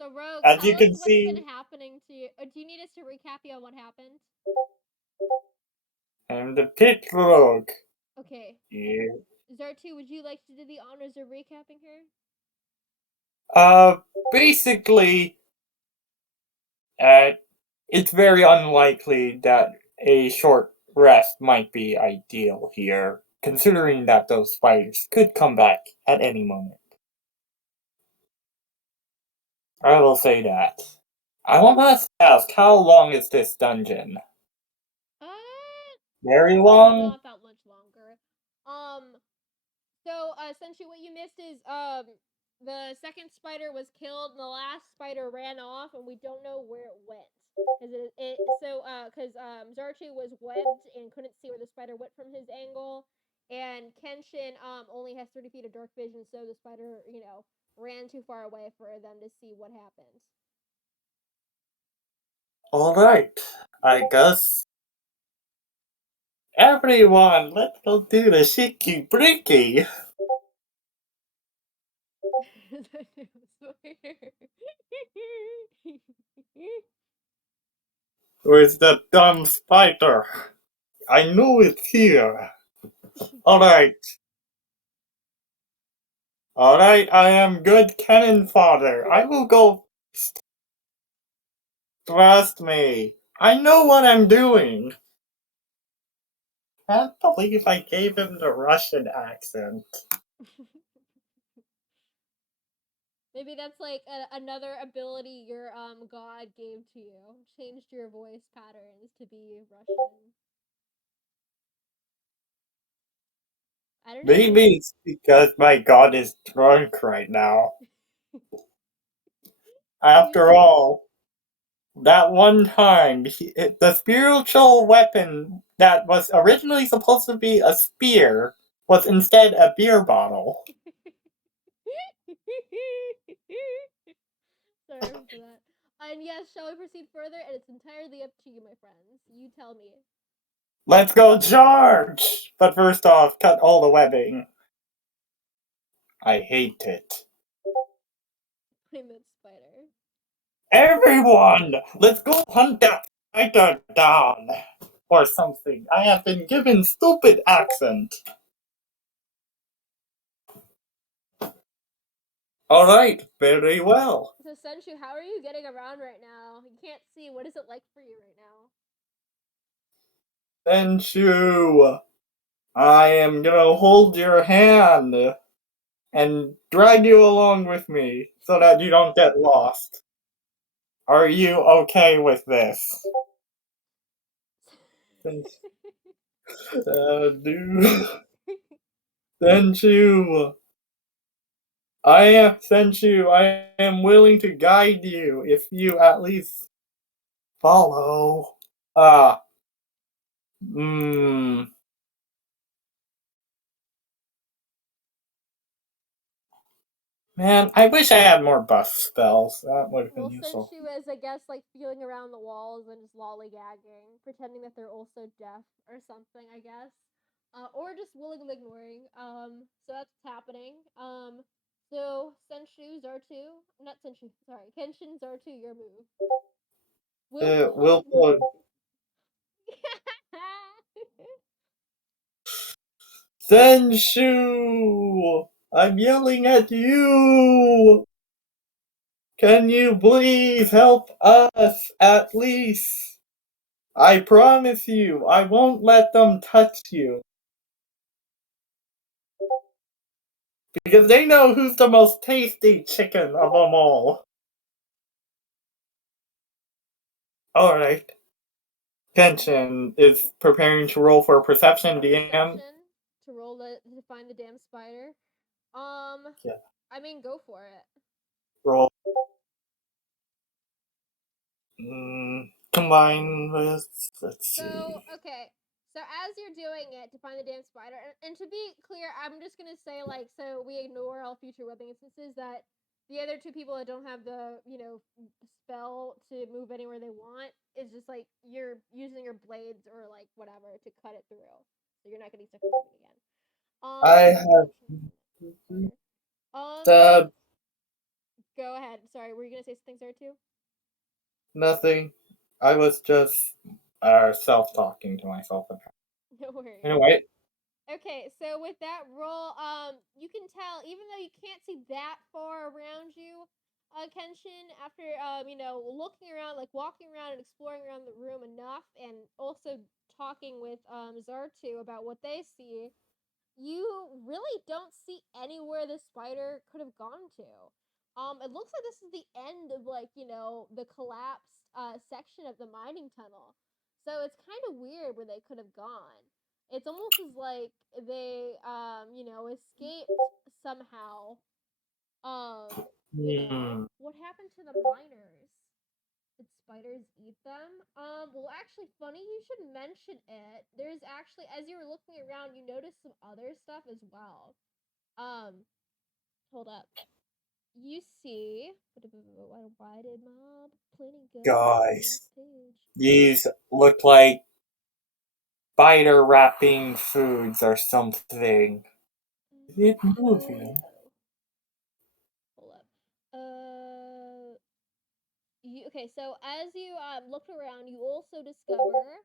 So, Rogue, As tell you us can what's see, been happening to you. Do you need us to recap you on what happened? I'm the pit rogue. Okay. Yeah. Zartu, would you like to do the honors of recapping her? Basically, uh, it's very unlikely that a short rest might be ideal here, considering that those spiders could come back at any moment. I will say that. I want to ask, how long is this dungeon? Uh, Very long? not that much longer. Essentially, what you missed is the second spider was killed, and the last spider ran off, and we don't know where it went. Because Zarchi was webbed and couldn't see where the spider went from his angle, and Kenshin only has 30 feet of dark vision, so the spider ran too far away for them to see what happened. Alright, I guess. Everyone, let's go do the shicky bricky with the dumb spider. I knew it's here. Alright. Alright, I am good cannon fodder. I will go. Trust me. I know what I'm doing. Can't believe I gave him the Russian accent. Maybe that's like another ability your god gave to you. Changed your voice patterns to be Russian. I don't know. Maybe it's because my god is drunk right now. After all, that one time, the spiritual weapon that was originally supposed to be a spear was instead a beer bottle. Sorry for that. And yes, shall we proceed further? And it's entirely up to you, my friends. You tell me. Let's go charge! But first off, cut all the webbing. I hate it. I'm that spider. Everyone! Let's go hunt that spider down! or something. I have been given stupid accent. Alright, very well. So Senshu, how are you getting around right now? You can't see. What is it like for you right now? Senshu, I am gonna hold your hand and drag you along with me so that you don't get lost. Are you okay with this? Senshu, I am willing to guide you if you at least follow. Ah, Man, I wish I had more buff spells. That would have been Well, useful. Senshu is, I guess, like feeling around the walls and just lollygagging, pretending that they're also deaf or something, I guess. Or just willingly ignoring. So that's what's happening. So Senshu, Zartu, not Senshu, sorry, Kenshin, Zartu, your move. Will Senshu! I'm yelling at you! Can you please help us at least? I promise you, I won't let them touch you. Because they know who's the most tasty chicken of them all. Alright. Kenshin is preparing to roll for perception, DM. Perception to roll to find the damn spider. Yeah. I mean, go for it. Roll. Combine with, let's see. So, okay. So as you're doing it to find the damn spider, and to be clear, I'm just gonna say like, so we ignore all future webbing instances that the other two people that don't have the, spell to move anywhere they want is just like you're using your blades or like whatever to cut it through. So you're not gonna be stuck moving again. I have the Go ahead. Sorry, were you gonna say something, Sarah, too? nothing. I was just self-talking to myself. No worries. Anyway. Okay, so with that roll, you can tell even though you can't see that far around you, Kenshin, after looking around, like walking around and exploring around the room enough, and also talking with Zartu about what they see, you really don't see anywhere the spider could have gone to. It looks like this is the end of the collapsed section of the mining tunnel. So it's kind of weird where they could have gone. It's almost as like they escaped somehow. What happened to the miners? Did spiders eat them? Well, actually, funny you should mention it. There's actually, as you were looking around, you noticed some other stuff as well. Hold up. You see, why did mob planning go Guys, these look like spider wrapping foods or something. Is it moving? Hold up. Okay, so as you look around, you also discover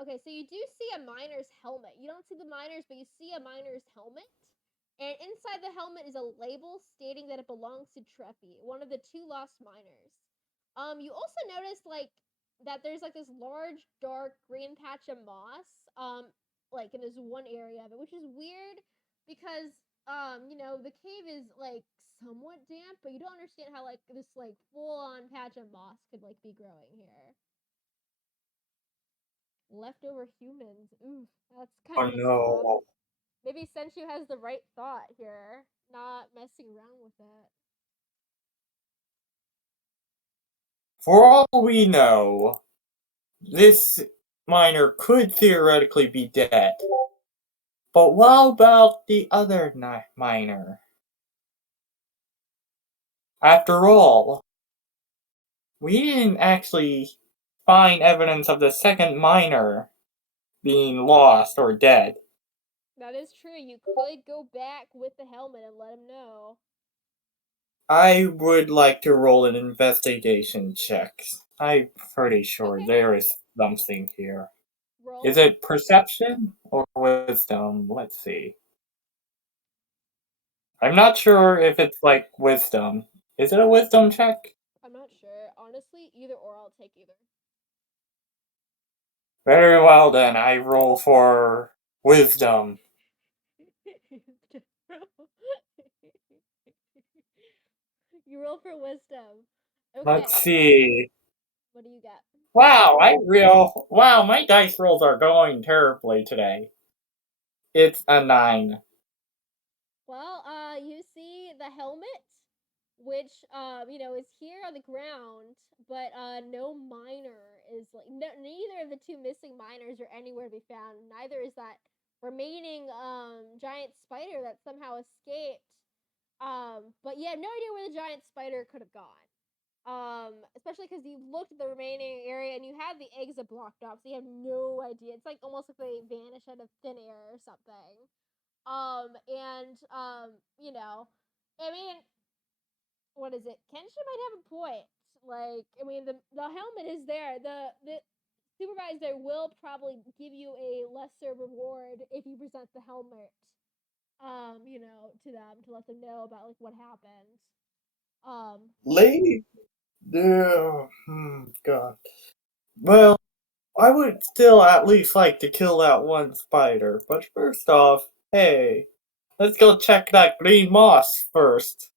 okay, so you do see a miner's helmet. You don't see the miners, but you see a miner's helmet. And inside the helmet is a label stating that it belongs to Treppy, one of the two lost miners. You also notice that there's like this large, dark green patch of moss, like in this one area of it, which is weird because the cave is like somewhat damp, but you don't understand how like this like full on patch of moss could like be growing here. Leftover humans. Oof, that's kind of no. Maybe Senshu has the right thought here, not messing around with it. For all we know, this miner could theoretically be dead. But what about the other miner? After all, we didn't actually find evidence of the second miner being lost or dead. That is true. You could go back with the helmet and let him know. I would like to roll an investigation check. I'm pretty sure there is something here. Roll. Is it perception or wisdom? Let's see. I'm not sure if it's like wisdom. Is it a wisdom check? I'm not sure. Honestly, either or, I'll take either. Very well then, I roll for wisdom. You roll for wisdom. Okay. Let's see. What do you get? Wow, my dice rolls are going terribly today. It's a 9. Well, you see the helmet, which is here on the ground, but no miner is neither of the two missing miners are anywhere to be found. Neither is that remaining giant spider that somehow escaped. But you have no idea where the giant spider could have gone. Especially because you looked at the remaining area and you have the exit blocked off, so you have no idea. It's like almost like they vanish out of thin air or something. I mean, what is it? Kensha might have a point. Like, I mean, the helmet is there. The supervisor will probably give you a lesser reward if you present the helmet. To them to let them know about like what happened. Lady? God. Well, I would still at least like to kill that one spider, but first off, hey, let's go check that green moss first.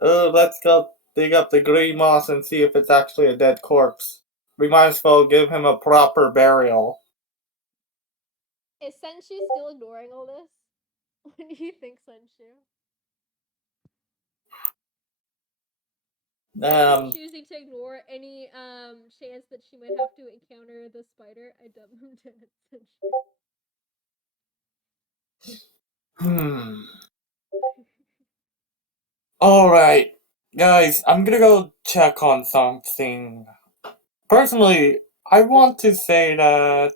Let's go dig up the green moss and see if it's actually a dead corpse. We might as well give him a proper burial. Is Senshu still ignoring all this? What do you think, Senshu? Choosing to ignore any chance that she might have to encounter the spider. I dumb him Alright, guys, I'm gonna go check on something. Personally, I want to say that,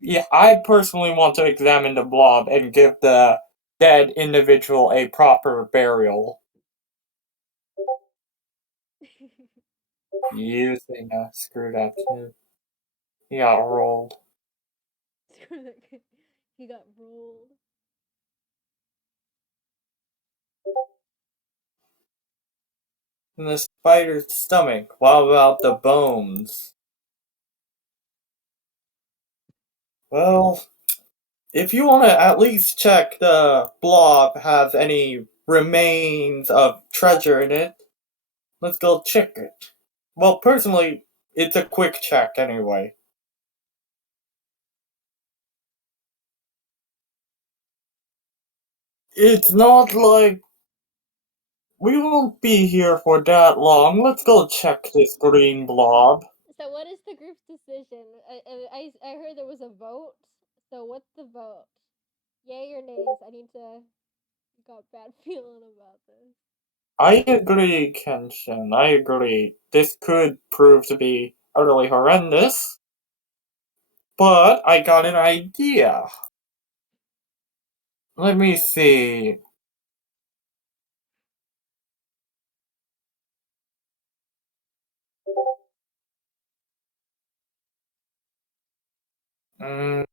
yeah, I personally want to examine the blob and give the dead individual a proper burial. You think screw that kid. He got rolled. He got rolled. In the spider's stomach. What about the bones? Well, if you want to at least check the blob has any remains of treasure in it, let's go check it. Well, personally, it's a quick check anyway. It's not like we won't be here for that long. Let's go check this green blob. So, what is the group's decision? I heard there was a vote. So, what's the vote? Yay or nays? I need to. Got a bad feeling about this. I agree, Kenshin. I agree. This could prove to be utterly horrendous. But I got an idea. Let me see. Mm.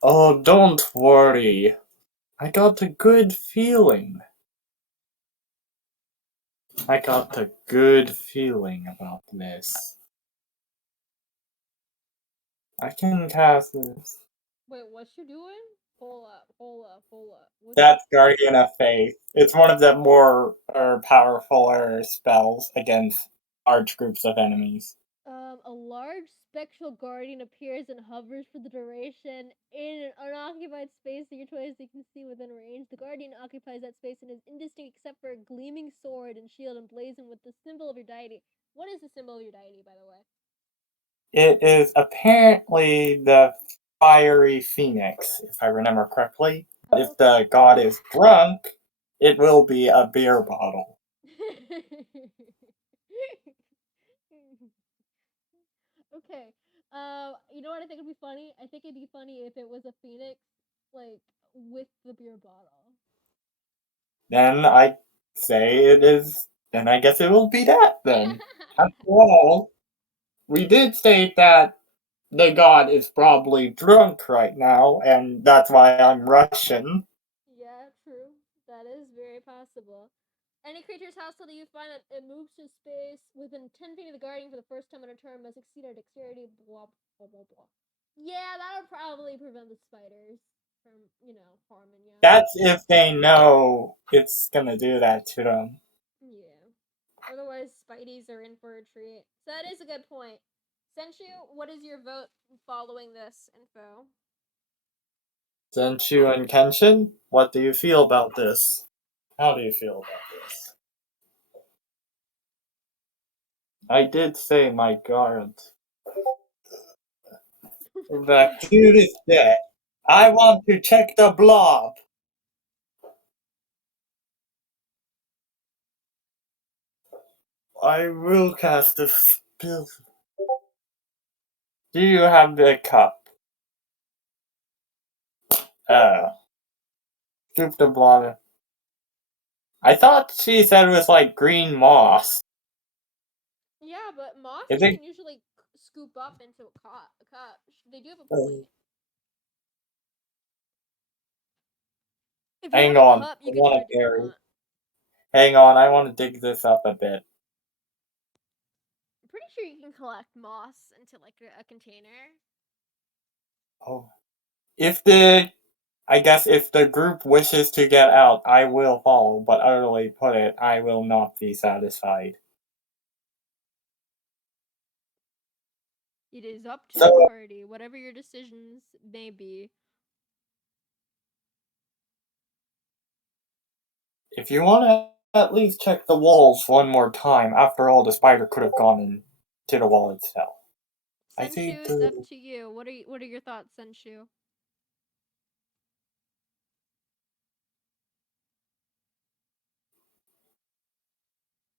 Oh, don't worry. I got a good feeling. I got a good feeling about this. I can cast this. Wait, what you doing? Hold up. That's Guardian of Faith. It's one of the more powerful spells against large groups of enemies. A large spectral guardian appears and hovers for the duration in an unoccupied space that your toys can see within range. The guardian occupies that space and is indistinct except for a gleaming sword and shield emblazoned with the symbol of your deity. What is the symbol of your deity, by the way? It is apparently the fiery phoenix, if I remember correctly. But if the god is drunk, it will be a beer bottle. You know what I think would be funny? I think it'd be funny if it was a phoenix, like with the beer bottle. Then I say it is. Then I guess it will be that then. After all, we did say that the god is probably drunk right now, and that's why I'm Russian. Yeah, true. That is very possible. Any creature's household you find that it moves to space within 10 feet of the guardian for the first time on a turn must exceed our dexterity, blah, blah, blah, blah. Yeah, that would probably prevent the spiders from, harming you. That's if they know it's gonna do that to them. Yeah. Otherwise, Spideys are in for a treat. So that is a good point. Senshu, what is your vote following this info? Zenshu and Kenshin, what do you feel about this? How do you feel about this? I did say my guard. The dude is dead. I want to check the blob. I will cast a spell. Do you have the cup? Scoop the blob. I thought she said it was like green moss. Yeah, but moss Is you it? can usually scoop up into a cup. They do have a point. If you Hang have a on. cup, I you can want try to to do a bury. lot. Hang on, I want to dig this up a bit. I'm pretty sure you can collect moss into like a container. Oh. I guess if the group wishes to get out, I will follow, but utterly put it, I will not be satisfied. It is up to So, the party, whatever your decisions may be. if you want to at least check the walls one more time, after all, the spider could have gone into the wall itself. I Senshu, think. it's up to you. What are your thoughts, Senshu?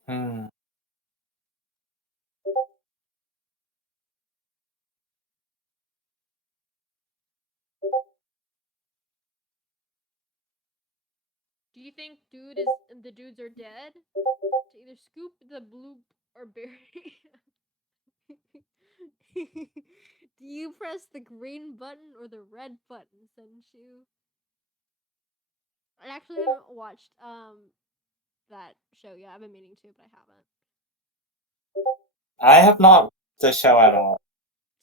Hmm. Do you think the dudes are dead? To either scoop the bloop or bury. Do you press the green button or the red button, Senshu? I actually haven't watched that show yet. I've been meaning to, but I haven't. I have not watched the show at all.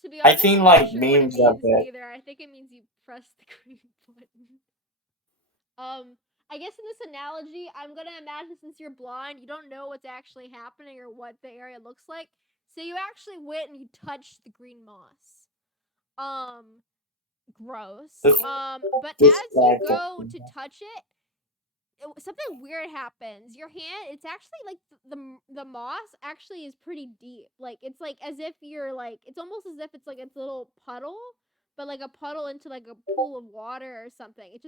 To be I've honest, seen I'm not like sure what it memes of means it. either. I think it means you press the green button. I guess in this analogy, I'm gonna imagine since you're blind, you don't know what's actually happening or what the area looks like. So you actually went and you touched the green moss. Gross. This, But this as you guy go to touch it, something weird happens. Your hand, it's actually like the moss actually is pretty deep. Like it's like as if you're like it's almost as if it's like a little puddle, but like a puddle into like a pool of water or something. It's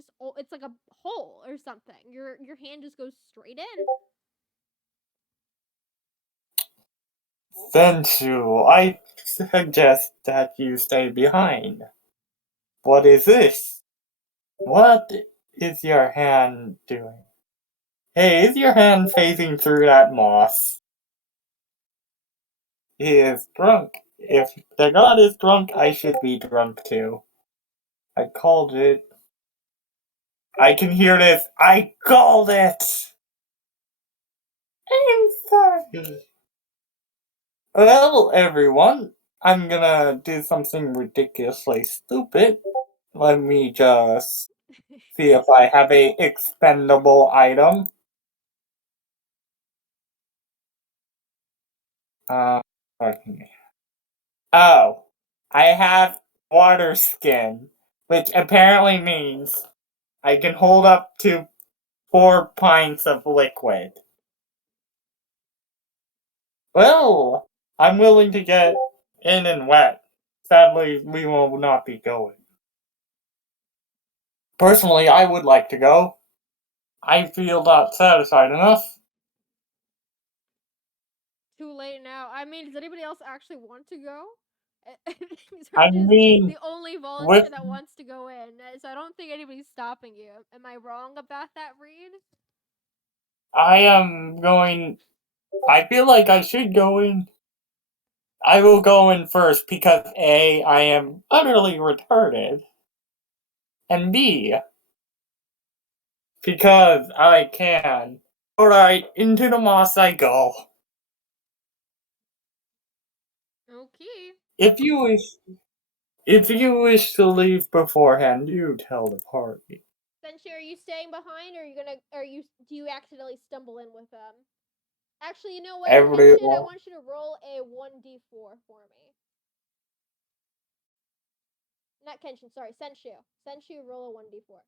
like a hole or something. Your hand just goes straight in. Senshu, I suggest that you stay behind. What is this? What is your hand doing? Hey, is your hand phasing through that moss? He is drunk. If the god is drunk, I should be drunk too. I called it. I can hear this. I called it! I'm sorry. Well, everyone, I'm gonna do something ridiculously stupid. Let me just see if I have a expendable item. Pardon me. Oh, I have water skin, which apparently means I can hold up to 4 pints of liquid. Well, I'm willing to get in and wet. Sadly, we will not be going. Personally, I would like to go. I feel not satisfied enough. Too late now. I mean, does anybody else actually want to go? I mean, the only volunteer with that wants to go in, so I don't think anybody's stopping you. Am I wrong about that, Reed? I am going. I feel like I should go in. I will go in first because A, I am utterly retarded, and B, because I can. Alright, into the moss I go. Okay. If you wish to leave beforehand, you tell the party. Senshi, are you staying behind, or do you accidentally stumble in with them? Actually, you know what, Kenshin, I want you to roll a 1d4 for me. Not Kenshin, sorry, Senshu. Senshu, roll a 1d4.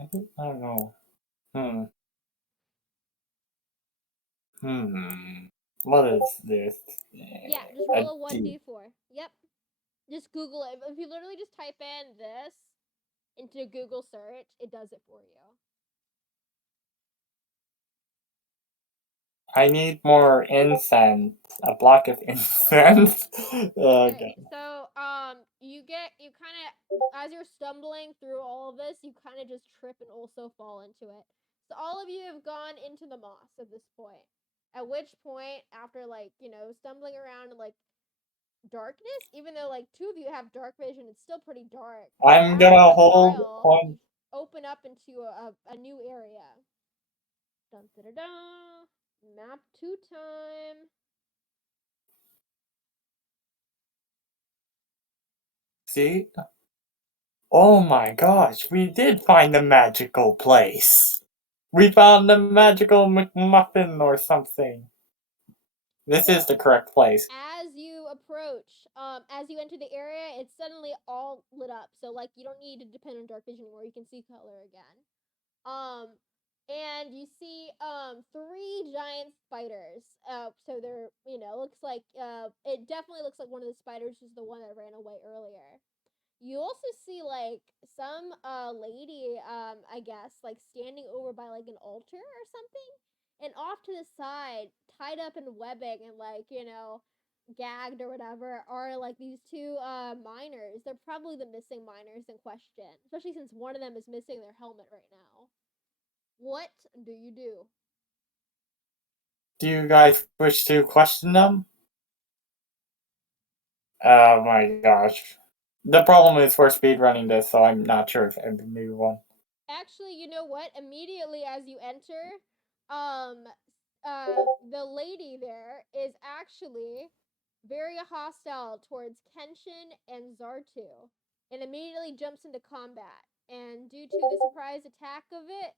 I don't know. What is this? Yeah, just roll a 1d4. Yep. Just Google it. If you literally just type in this into Google search, it does it for you. I need more incense. A block of incense. Okay, so you kind of, as you're stumbling through all of this, you kind of just trip and also fall into it. So all of you have gone into the moss at this point. At which point, after stumbling around in darkness, even though two of you have dark vision, it's still pretty dark. I'm gonna hold on. Open up into a new area. Dun da da da. Map 2 time. See? Oh my gosh, we did find the magical place. We found the magical McMuffin or something. This is the correct place. As you approach, as you enter the area, it's suddenly all lit up. So you don't need to depend on dark vision anymore. You can see color again. And you see 3 giant spiders. So they're looks like it definitely looks like one of the spiders is the one that ran away earlier. You also see some lady, I guess, standing over by an altar or something. And off to the side, tied up in webbing and gagged or whatever, are these 2 miners. They're probably the missing miners in question, especially since one of them is missing their helmet right now. What do you do? Do you guys wish to question them? Oh my gosh. The problem is we're speedrunning this, so I'm not sure if every new one. Actually, you know what? Immediately as you enter, the lady there is actually very hostile towards Kenshin and Zartu, and immediately jumps into combat. And due to the surprise attack of it,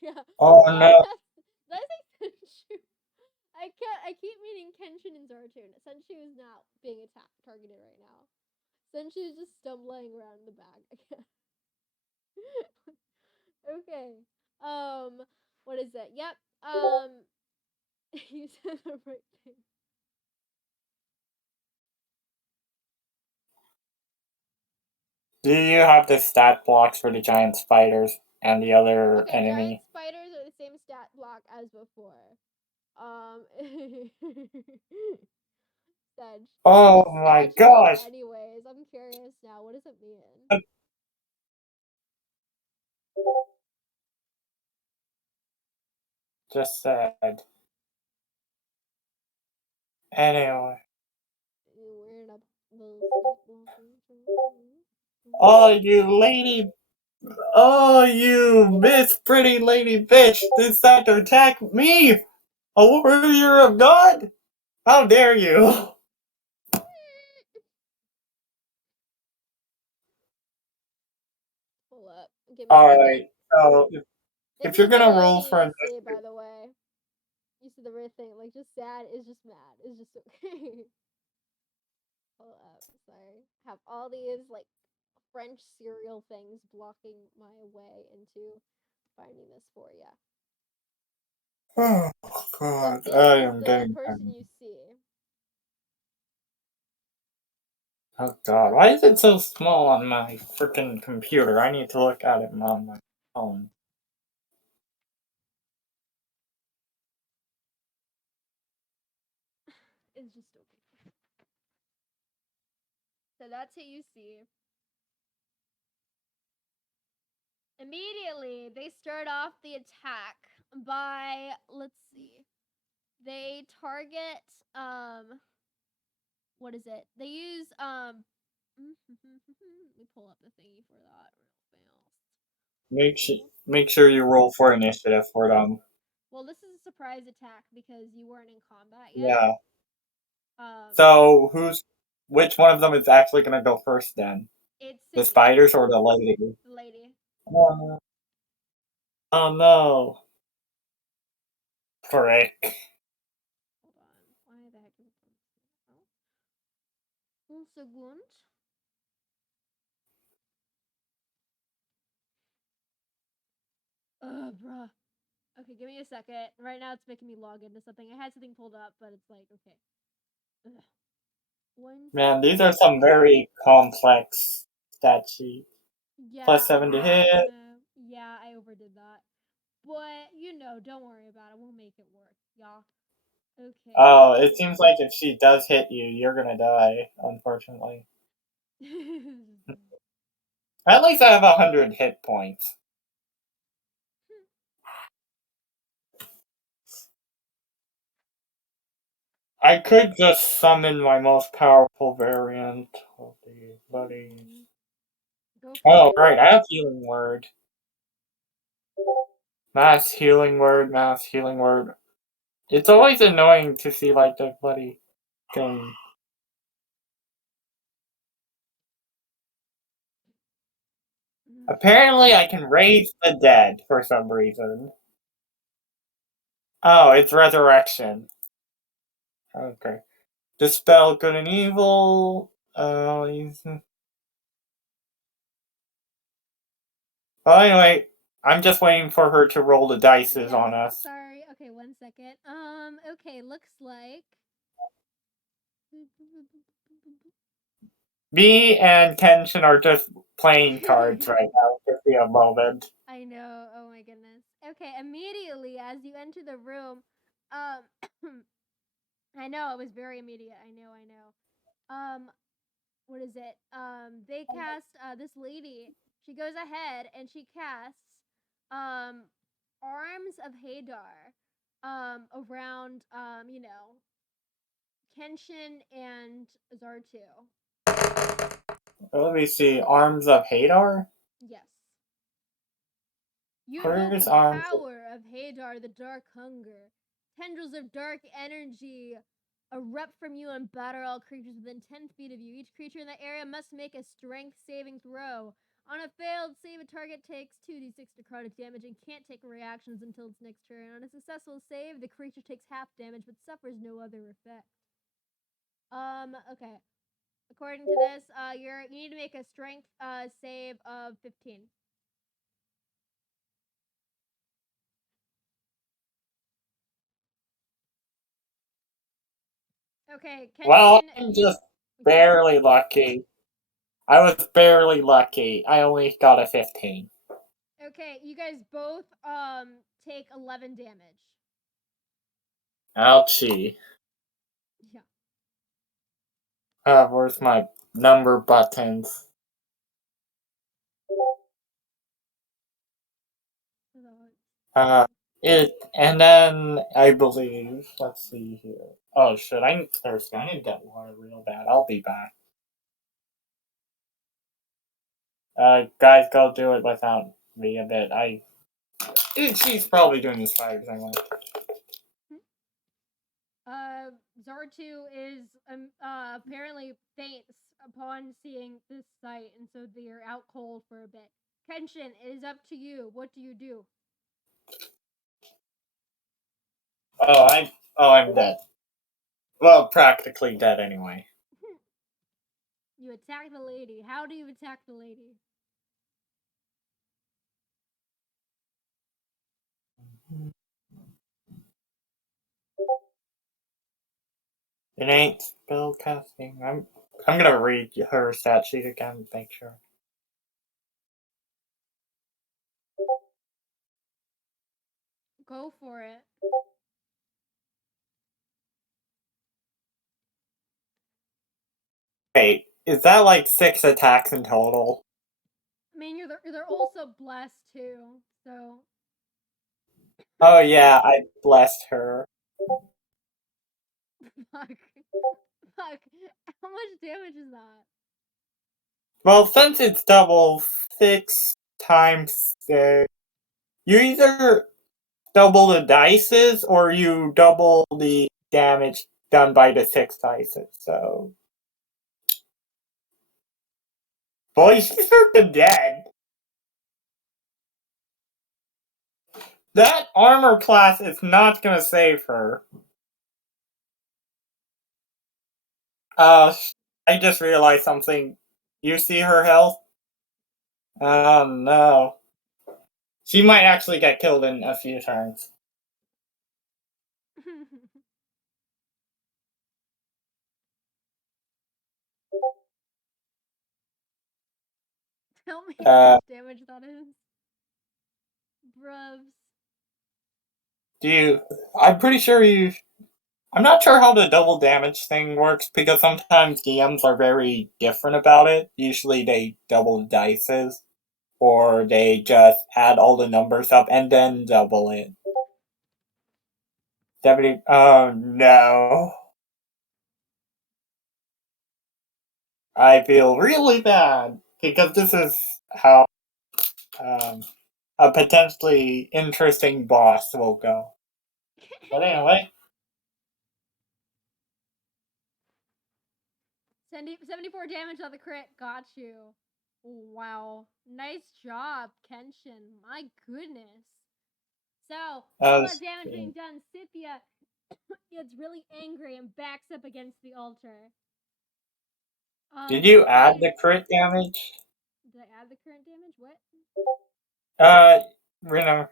yeah. Oh no. Did I say Senshu? I keep meaning Kenshin and Zartu. Senshu is not being targeted right now. Senshu is just stumbling around in the back again. Okay. What is it? Yep. You said the right thing. Do you have the stat blocks for the giant spiders and the other enemy? Giant spiders are the same stat block as before. Sedge. Oh my gosh! Anyways, I'm curious now. What does it mean? Just said. Anyway. Oh, you lady. Oh, you Miss Pretty Lady Bitch decide to attack me! A warrior of God? How dare you! Hold up. Alright, so if you're gonna roll for initiative, by the way. You see the red thing, just sad is just mad. It's just okay. Hold up, sorry. Have all these French cereal things blocking my way into finding this for you. Oh god, So I am getting person you see. Oh god, why is it so small on my freaking computer? I need to look at it on my phone. So that's what you see. Immediately, they start off the attack by, let's see, they target, what is it? They use, let me pull up the thingy for that real fast. Make sure you roll for initiative for them. Well, this is a surprise attack because you weren't in combat yet. Yeah. So which one of them is actually gonna go first then? It's the spiders or the lady? The lady. Oh no. Frick. Hold on. Why the heck is it? Un second. Bruh. Okay, give me a second. Right now it's making me log into something. I had something pulled up, but it's like, okay. Ugh. Man, these are some very complex stat sheets. Yeah. Plus 7 to hit. Yeah, I overdid that. But, don't worry about it. We'll make it work, y'all. Okay. Oh, it seems like if she does hit you, you're gonna die, unfortunately. At least I have 100 hit points. I could just summon my most powerful variant of the buddies. Oh, right, I have Healing Word. Mass Healing Word, Mass Healing Word. It's always annoying to see, like, the bloody thing. Apparently, I can raise the dead for some reason. Oh, it's Resurrection. Okay. Dispel good and evil. Well, anyway, I'm just waiting for her to roll the dices on us. Sorry. Okay, 1 second. Okay, looks like Me and Kenshin are just playing cards right now. Give me a moment. I know. Oh my goodness. Okay, immediately as you enter the room, I know it was very immediate. I know. What is it? They cast this lady. She goes ahead and she casts Arms of Hadar around Kenshin and Zartu. Let me see. Arms of Hadar? Yes. You Where's invoke the Arms power of Hadar, the Dark Hunger. Tendrils of dark energy erupt from you and batter all creatures within 10 feet of you. Each creature in the area must make a strength saving throw. On a failed save, a target takes 2d6 necrotic damage and can't take reactions until its next turn. On a successful save, the creature takes half damage but suffers no other effect. Okay. According to this, you need to make a strength save of 15. Okay, Kenshin, well, I'm just barely lucky. I was barely lucky. I only got a 15. Okay, you guys both take 11 damage. Ouchie. Yeah. Where's my number buttons? And then I believe, let's see here. Oh shit, I'm thirsty. I need to get water real bad. I'll be back. Guys, go do it without me a bit. She's probably doing the spiders anyway. Zartu is apparently faints upon seeing this sight, and so they are out cold for a bit. Kenshin, it is up to you. What do you do? I'm dead. Well, practically dead anyway. You attack the lady. How do you attack the lady? It ain't spell casting. I'm gonna read her stat sheet again to make sure. Go for it. Wait, is that like 6 attacks in total? I mean, they're also blessed too, so. Oh yeah, I blessed her. Fuck. Fuck. How much damage is that? Well, since it's double, 6 times 6, you either double the dices or you double the damage done by the 6 dices, so. Boy, she's freaking dead. That armor class is not gonna save her. I just realized something. You see her health? Oh no. She might actually get killed in a few turns. Tell me how much damage that is. Bruvs. I'm pretty sure I'm not sure how the double damage thing works because sometimes DMs are very different about it. Usually they double dices or they just add all the numbers up and then double it. 70. Oh no. I feel really bad because this is how a potentially interesting boss will go. But anyway. 74 damage on the crit. Got you. Wow. Nice job, Kenshin. My goodness. So, all that damage being done, Scythia gets really angry and backs up against the altar. Did you add the crit damage? Did I add the crit damage? What? Rena.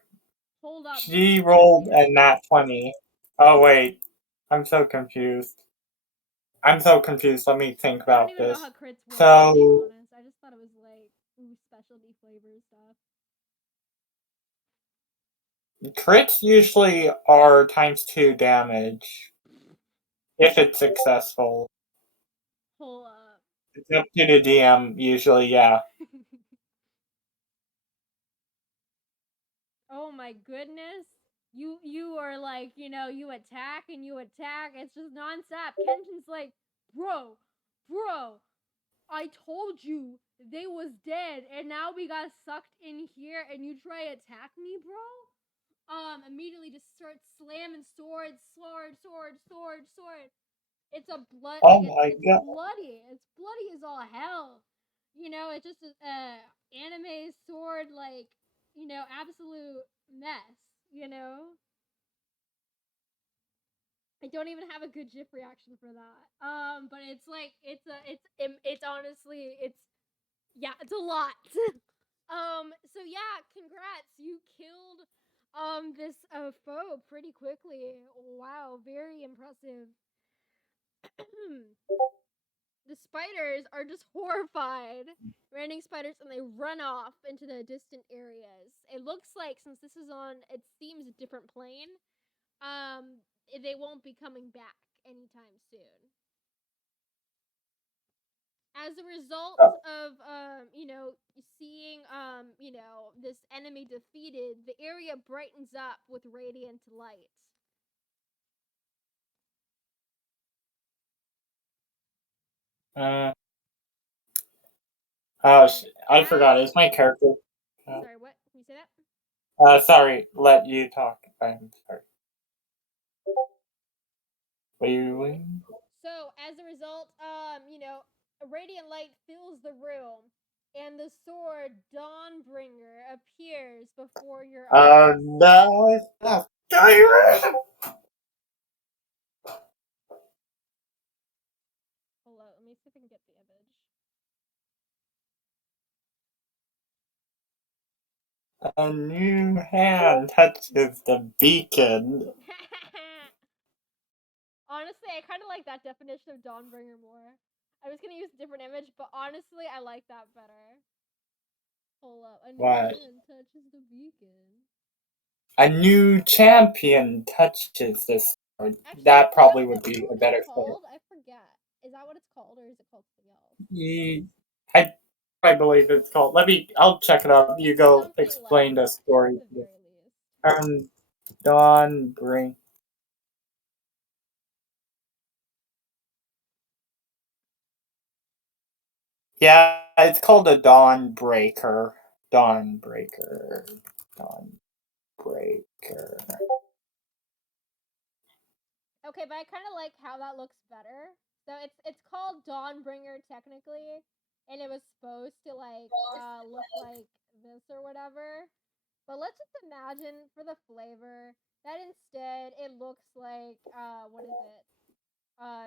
Hold up. She rolled a nat 20. Oh wait. I'm so confused. Let me think about this. I don't even know how crits work, so, to be honest. I just thought it was like specialty flavor stuff. Crits usually are ×2 damage. If it's successful. Hold up. It's up to the DM, usually, yeah. Oh my goodness. You are like, you attack and you attack. It's just nonstop. Kenshin's like, bro, I told you they was dead and now we got sucked in here and you try to attack me, bro? Immediately just start slamming sword. It's a blood. Oh like, my it's god. bloody. It's bloody as all hell. It's just anime sword, absolute mess. I don't even have a good GIF reaction for that. But it's like it's honestly it's a lot. So yeah, congrats. You killed this foe pretty quickly. Wow, very impressive. The spiders are just horrified. Raining spiders, and they run off into the distant areas. It looks like since this is on, it seems a different plane. They won't be coming back anytime soon. As a result of seeing this enemy defeated, the area brightens up with radiant light. I forgot. It's my character. Sorry, what? Can you say that? Sorry. Let you talk. I'm sorry. Waiting. So, as a result, a radiant light fills the room, and the sword Dawnbringer appears before your eyes. Oh no, it's not Skyrim! Hold on, let me see if I can get the image. A new hand touches the beacon. Honestly, I kind of like that definition of Dawnbringer more. I was gonna use a different image, but honestly, I like that better. Hold up, a new hand touches the beacon. A new champion touches this sword. Actually, that probably would be a better fit. I forget. Is that what it's called, or is it called something else? I believe it's called. I'll check it up. You go Something explain like the that, at story. the very least. Dawn Bring. Yeah, it's called a Dawnbreaker. Dawnbreaker. Dawnbreaker. Okay, but I kind of like how that looks better. So it's called Dawnbringer technically, and it was supposed to like look like this or whatever. But let's just imagine for the flavor that instead it looks like what is it?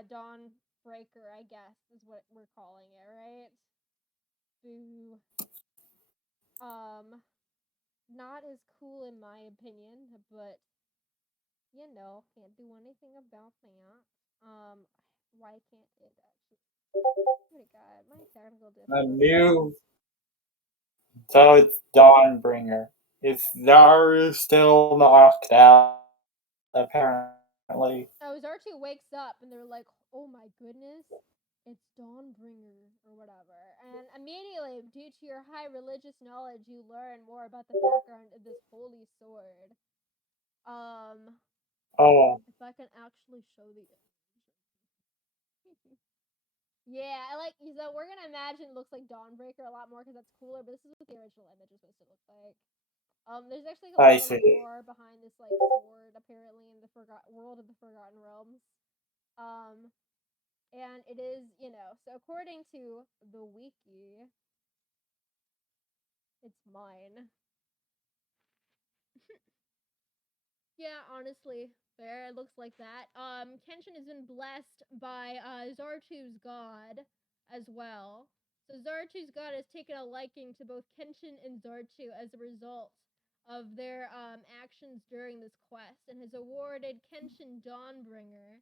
Dawnbreaker, I guess is what we're calling it, right? Boo. Not as cool in my opinion, but can't do anything about that. Why can't it actually? Oh my god, my technical A difficulties. new. So it's Dawnbringer. Is Zaru still knocked out? Apparently. Oh, Zartu wakes up and they're like, "Oh my goodness, it's Dawnbringer or whatever." And immediately, due to your high religious knowledge, you learn more about the background of this holy sword. Um, Oh, if I can actually show the yeah, I like. So we're gonna imagine it looks like Dawnbreaker a lot more because that's cooler. But this is what the original image was supposed to look like. There's actually a I lot of see. lore behind this like sword, apparently in the world of the Forgotten Realms. Um, and it is, so according to the wiki, it's mine. Yeah, honestly, fair. It looks like that. Kenshin has been blessed by Zartu's god as well. So Zartu's god has taken a liking to both Kenshin and Zartu as a result of their actions during this quest, and has awarded Kenshin Dawnbringer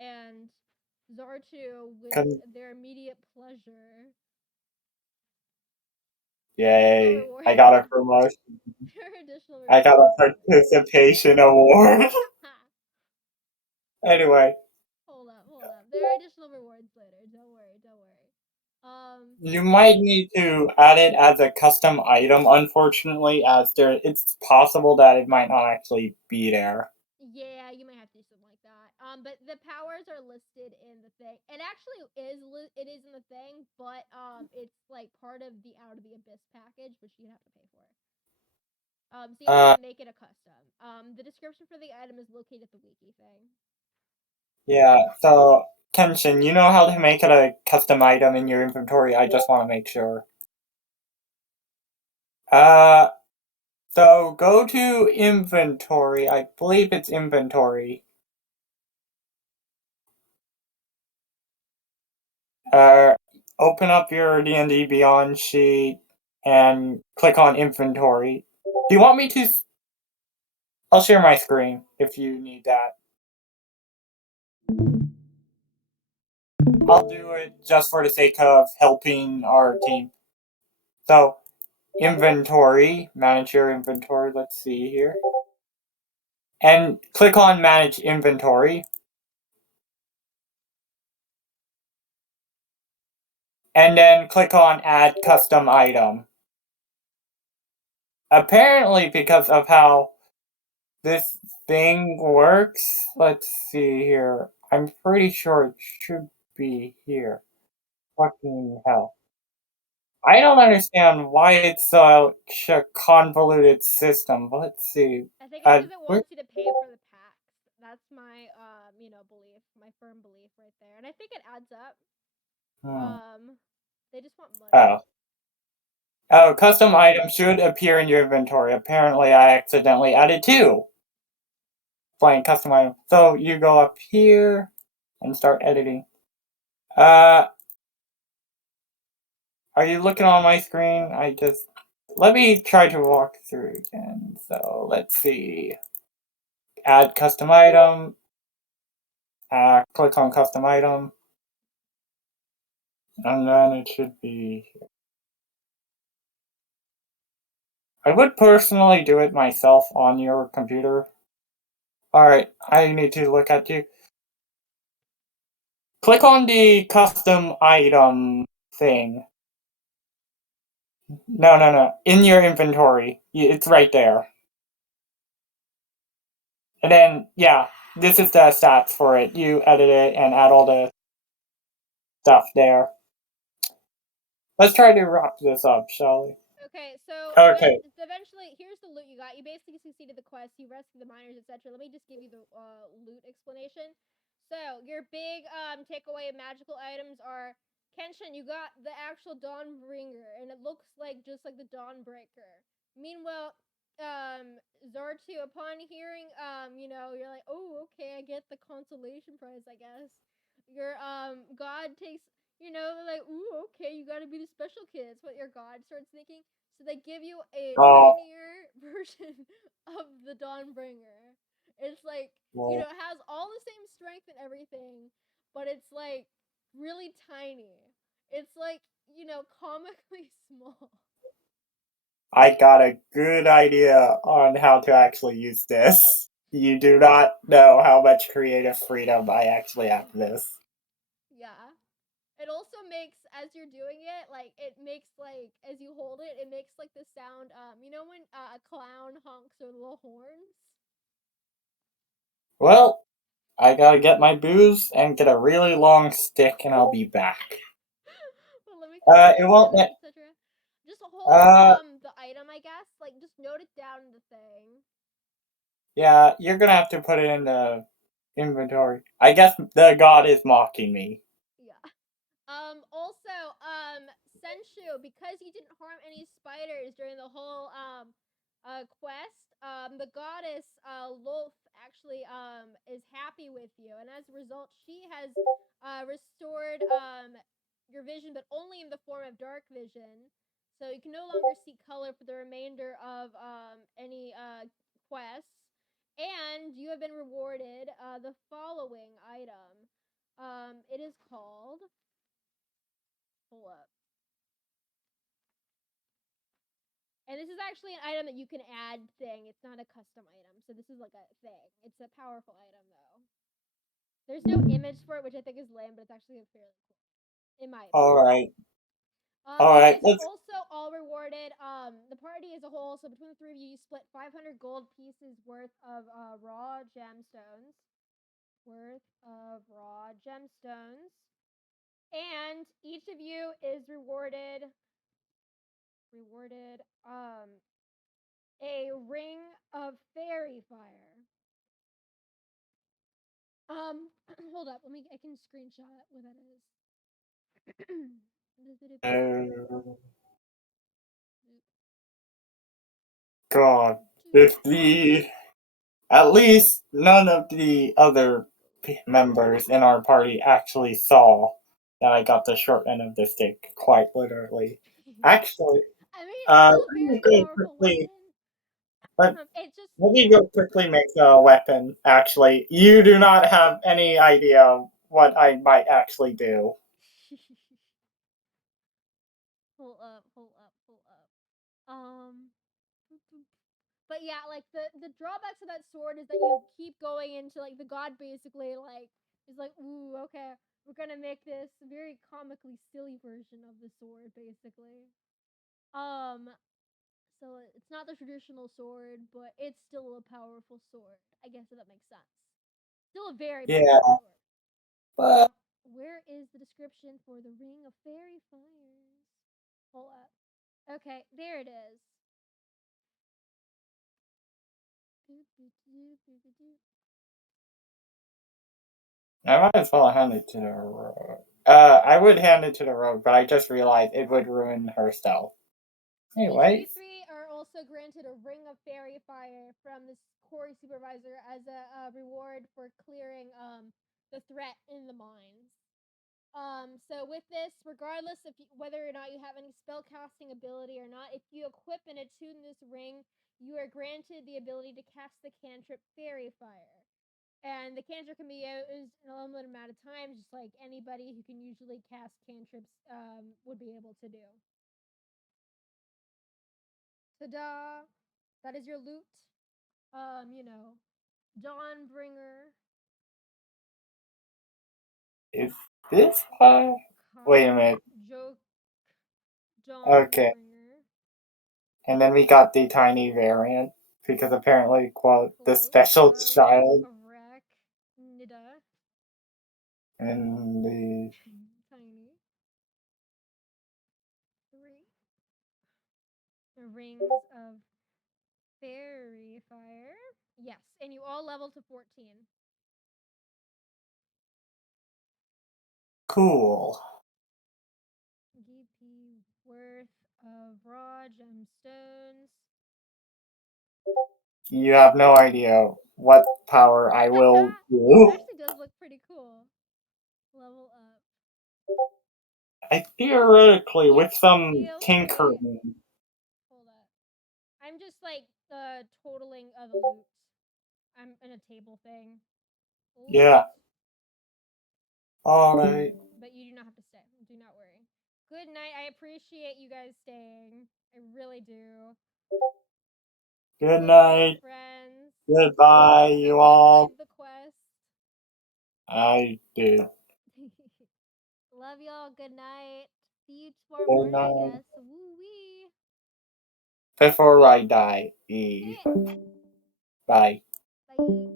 and Zartu with their immediate pleasure. Additional Yay! reward. I got a promotion. Additional I got a rewards. participation award. Anyway, Hold up. There are additional rewards later. Don't worry. you might need to add it as a custom item, unfortunately, as it's possible that it might not actually be there. Yeah, you might have to do something like that. But the powers are listed in the thing. It actually it is in the thing, but it's like part of the Out of the Abyss package, which you have to pay for. So you have to make it a custom. The description for the item is located at the wiki thing. Yeah, so Kenshin, you know how to make it a custom item in your inventory? I just want to make sure. Uh, so go to inventory. I believe it's inventory. Open up your D&D Beyond sheet and click on inventory. Do you want me to? I'll share my screen if you need that. I'll do it just for the sake of helping our team. So, inventory, manage your inventory. Let's see here. And click on manage inventory. And then click on add custom item. Apparently, because of how this thing works, let's see here. I'm pretty sure it should be here. Fucking hell. I don't understand why it's such a convoluted system, but let's see. I think it's because it wants you to pay for the packs. That's my belief, my firm belief right there. And I think it adds up. They just want money. Oh, custom item should appear in your inventory. Apparently I accidentally added 2. Playing custom item. So you go up here and start editing. Are you looking on my screen? Let me try to walk through again. So let's see. Add custom item. Click on custom item. And then it should be here. I would personally do it myself on your computer. Alright, I need to look at you. Click on the custom item thing. No. In your inventory. It's right there. And then, yeah, this is the stats for it. You edit it and add all the stuff there. Let's try to wrap this up, shall we? Okay, so Okay. eventually, here's the loot you got. You basically succeeded the quest. You rescued the miners, etc. Let me just give you the loot explanation. So your big takeaway magical items are Kenshin. You got the actual Dawnbringer, and it looks like just like the Dawnbreaker. Meanwhile, Zartu, upon hearing you're like, oh, okay, I get the consolation prize, I guess. Your god takes they're like, ooh, okay, you gotta be the special kid. That's what your god starts thinking. So they give you a tinier version of the Dawnbringer. It's like, it has all the same strength and everything, but it's like really tiny. It's like, comically small. I got a good idea on how to actually use this. You do not know how much creative freedom I actually have this. Yeah. It also makes, as you're doing it, like, it makes, like, as you hold it, it makes, like, the sound, when a clown honks their little horns? Well, I gotta get my booze and get a really long stick and I'll be back. Well, let me It won't let... Just hold, the item, I guess. Like, just note it down in the thing. Yeah, you're gonna have to put it in the inventory. I guess the god is mocking me. Yeah. Also, Senshu, because you didn't harm any spiders during the whole, quest, the goddess, Lolth, actually, is happy with you, and as a result, she has, restored, your vision, but only in the form of dark vision, so you can no longer see color for the remainder of, any, quests, and you have been rewarded, the following item. It is called... Pull up. And this is actually an item that you can add thing. It's not a custom item. So this is like a thing. It's a powerful item though. There's no image for it, which I think is lame, but it's actually fairly cool. In my opinion. Alright. You guys are also all rewarded. The party as a whole, so between the three of you, you split 500 gold pieces worth of raw gemstones. And each of you is rewarded a ring of fairy fire. Hold up, I can screenshot what that is. God, at least none of the other members in our party actually saw that I got the short end of the stick, quite literally. Actually, I mean, it's still let me very go powerful quickly. weapon. Let me go quickly make a weapon. Actually, you do not have any idea what I might actually do. Hold up. But yeah, like the drawbacks of that sword is that you keep going into like the god basically like is like, ooh, okay, we're gonna make this very comically silly version of the sword basically. So it's not the traditional sword, but it's still a powerful sword. I guess if that makes sense. Still a very powerful sword. But where is the description for the Ring of Fairy Fires? Hold up. Okay, there it is. I might as well hand it to the rogue. I would hand it to the rogue, but I just realized it would ruin her stealth. Anyway. You three are also granted a Ring of Fairy Fire from the quarry supervisor as a reward for clearing the threat in the mines. So with this, regardless of whether or not you have any spellcasting ability or not, if you equip and attune this ring, you are granted the ability to cast the cantrip Fairy Fire. And the cantrip can be used in a limited amount of times, just like anybody who can usually cast cantrips would be able to do. Ta-da! That is your loot. Dawnbringer. If this part? Wait a minute. Joke. Okay. And then we got the tiny variant, because apparently, quote, the special child Arachnida. and the... Tiny. Rings of fairy fire. Yes, and you all level to 14. Cool. GP worth of raw gemstones. You have no idea what power I will It do. actually does look pretty cool. Level up. I theoretically, Yeah, with some DLC. tinkering. Hold up. I'm just like totaling the loot. I'm in a table thing. Loot. Yeah. Alright. But you do not have to stay. Do not worry. Good night. I appreciate you guys staying. I really do. Good night. Friends. Goodbye, you all. The quest. I did. Love y'all. Good night. See you tomorrow Good morning, I night. guess. Woo wee. Before I die. Bye. Bye.